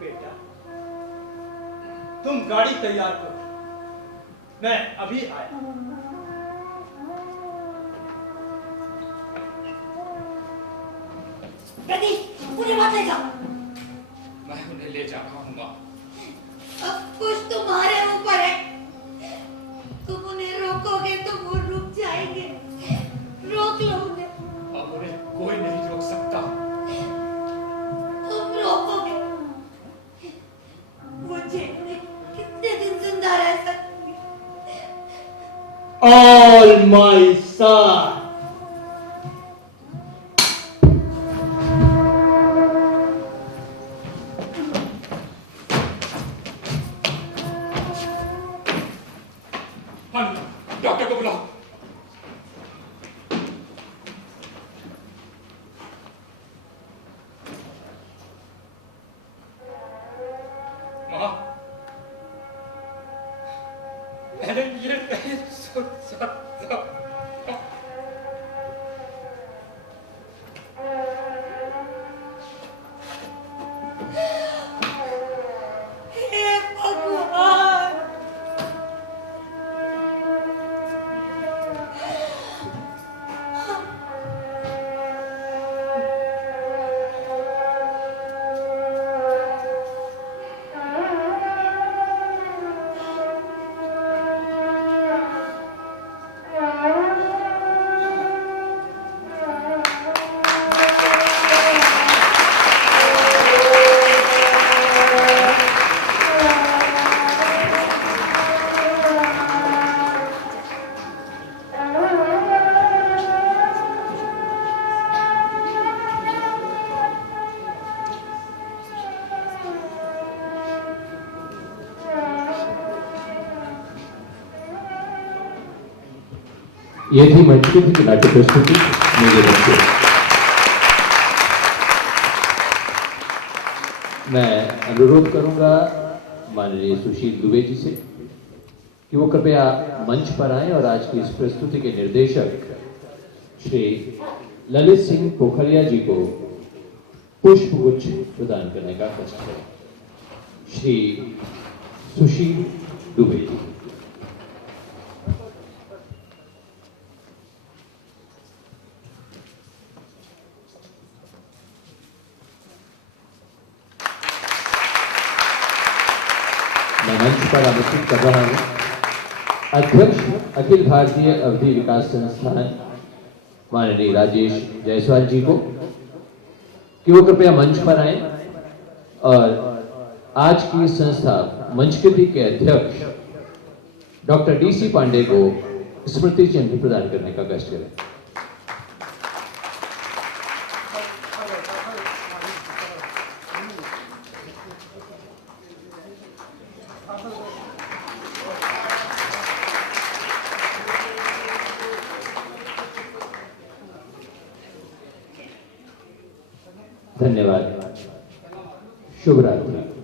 बेटा, तुम गाड़ी तैयार करो, मैं अभी आया। प्रति, उन्हें मत ले जाओ। मैं उन्हें ले जा रहा हूं मां। अब कुछ तुम्हारे ऊपर है। तुम उन्हें रोकोगे तो वो रुक जाएंगे। रोक लो उन्हें। अब उन्हें कोई नहीं रोक सकता। तुम रोकोगे, वो जेल में कितने दिन जिंदा रह सकती है? All my son। डॉक्टर को बुलाओ। मां, मैंने ये नहीं सोचा था। ये थी मंचकृति की नाट्य प्रस्तुति मेरे बच्चे। मैं अनुरोध करूंगा माननीय सुशील दुबे जी से कि वो कृपया मंच पर आएं और आज की इस प्रस्तुति के निर्देशक श्री ललित सिंह पोखरिया जी को पुष्प गुच्छ प्रदान करने का कष्ट करें। श्री सुशील दुबे जी। मैं मंच पर आमंत्रित कर रहा हूं अध्यक्ष अखिल भारतीय अवधि विकास संस्थान माननीय राजेश जायसवाल जी को कि वो कृपया मंच पर आए और आज की संस्था मंचकृति के अध्यक्ष डॉक्टर DC पांडे को स्मृति चिन्ह प्रदान करने का कष्ट करें। धन्यवाद। शुभ रात्रि।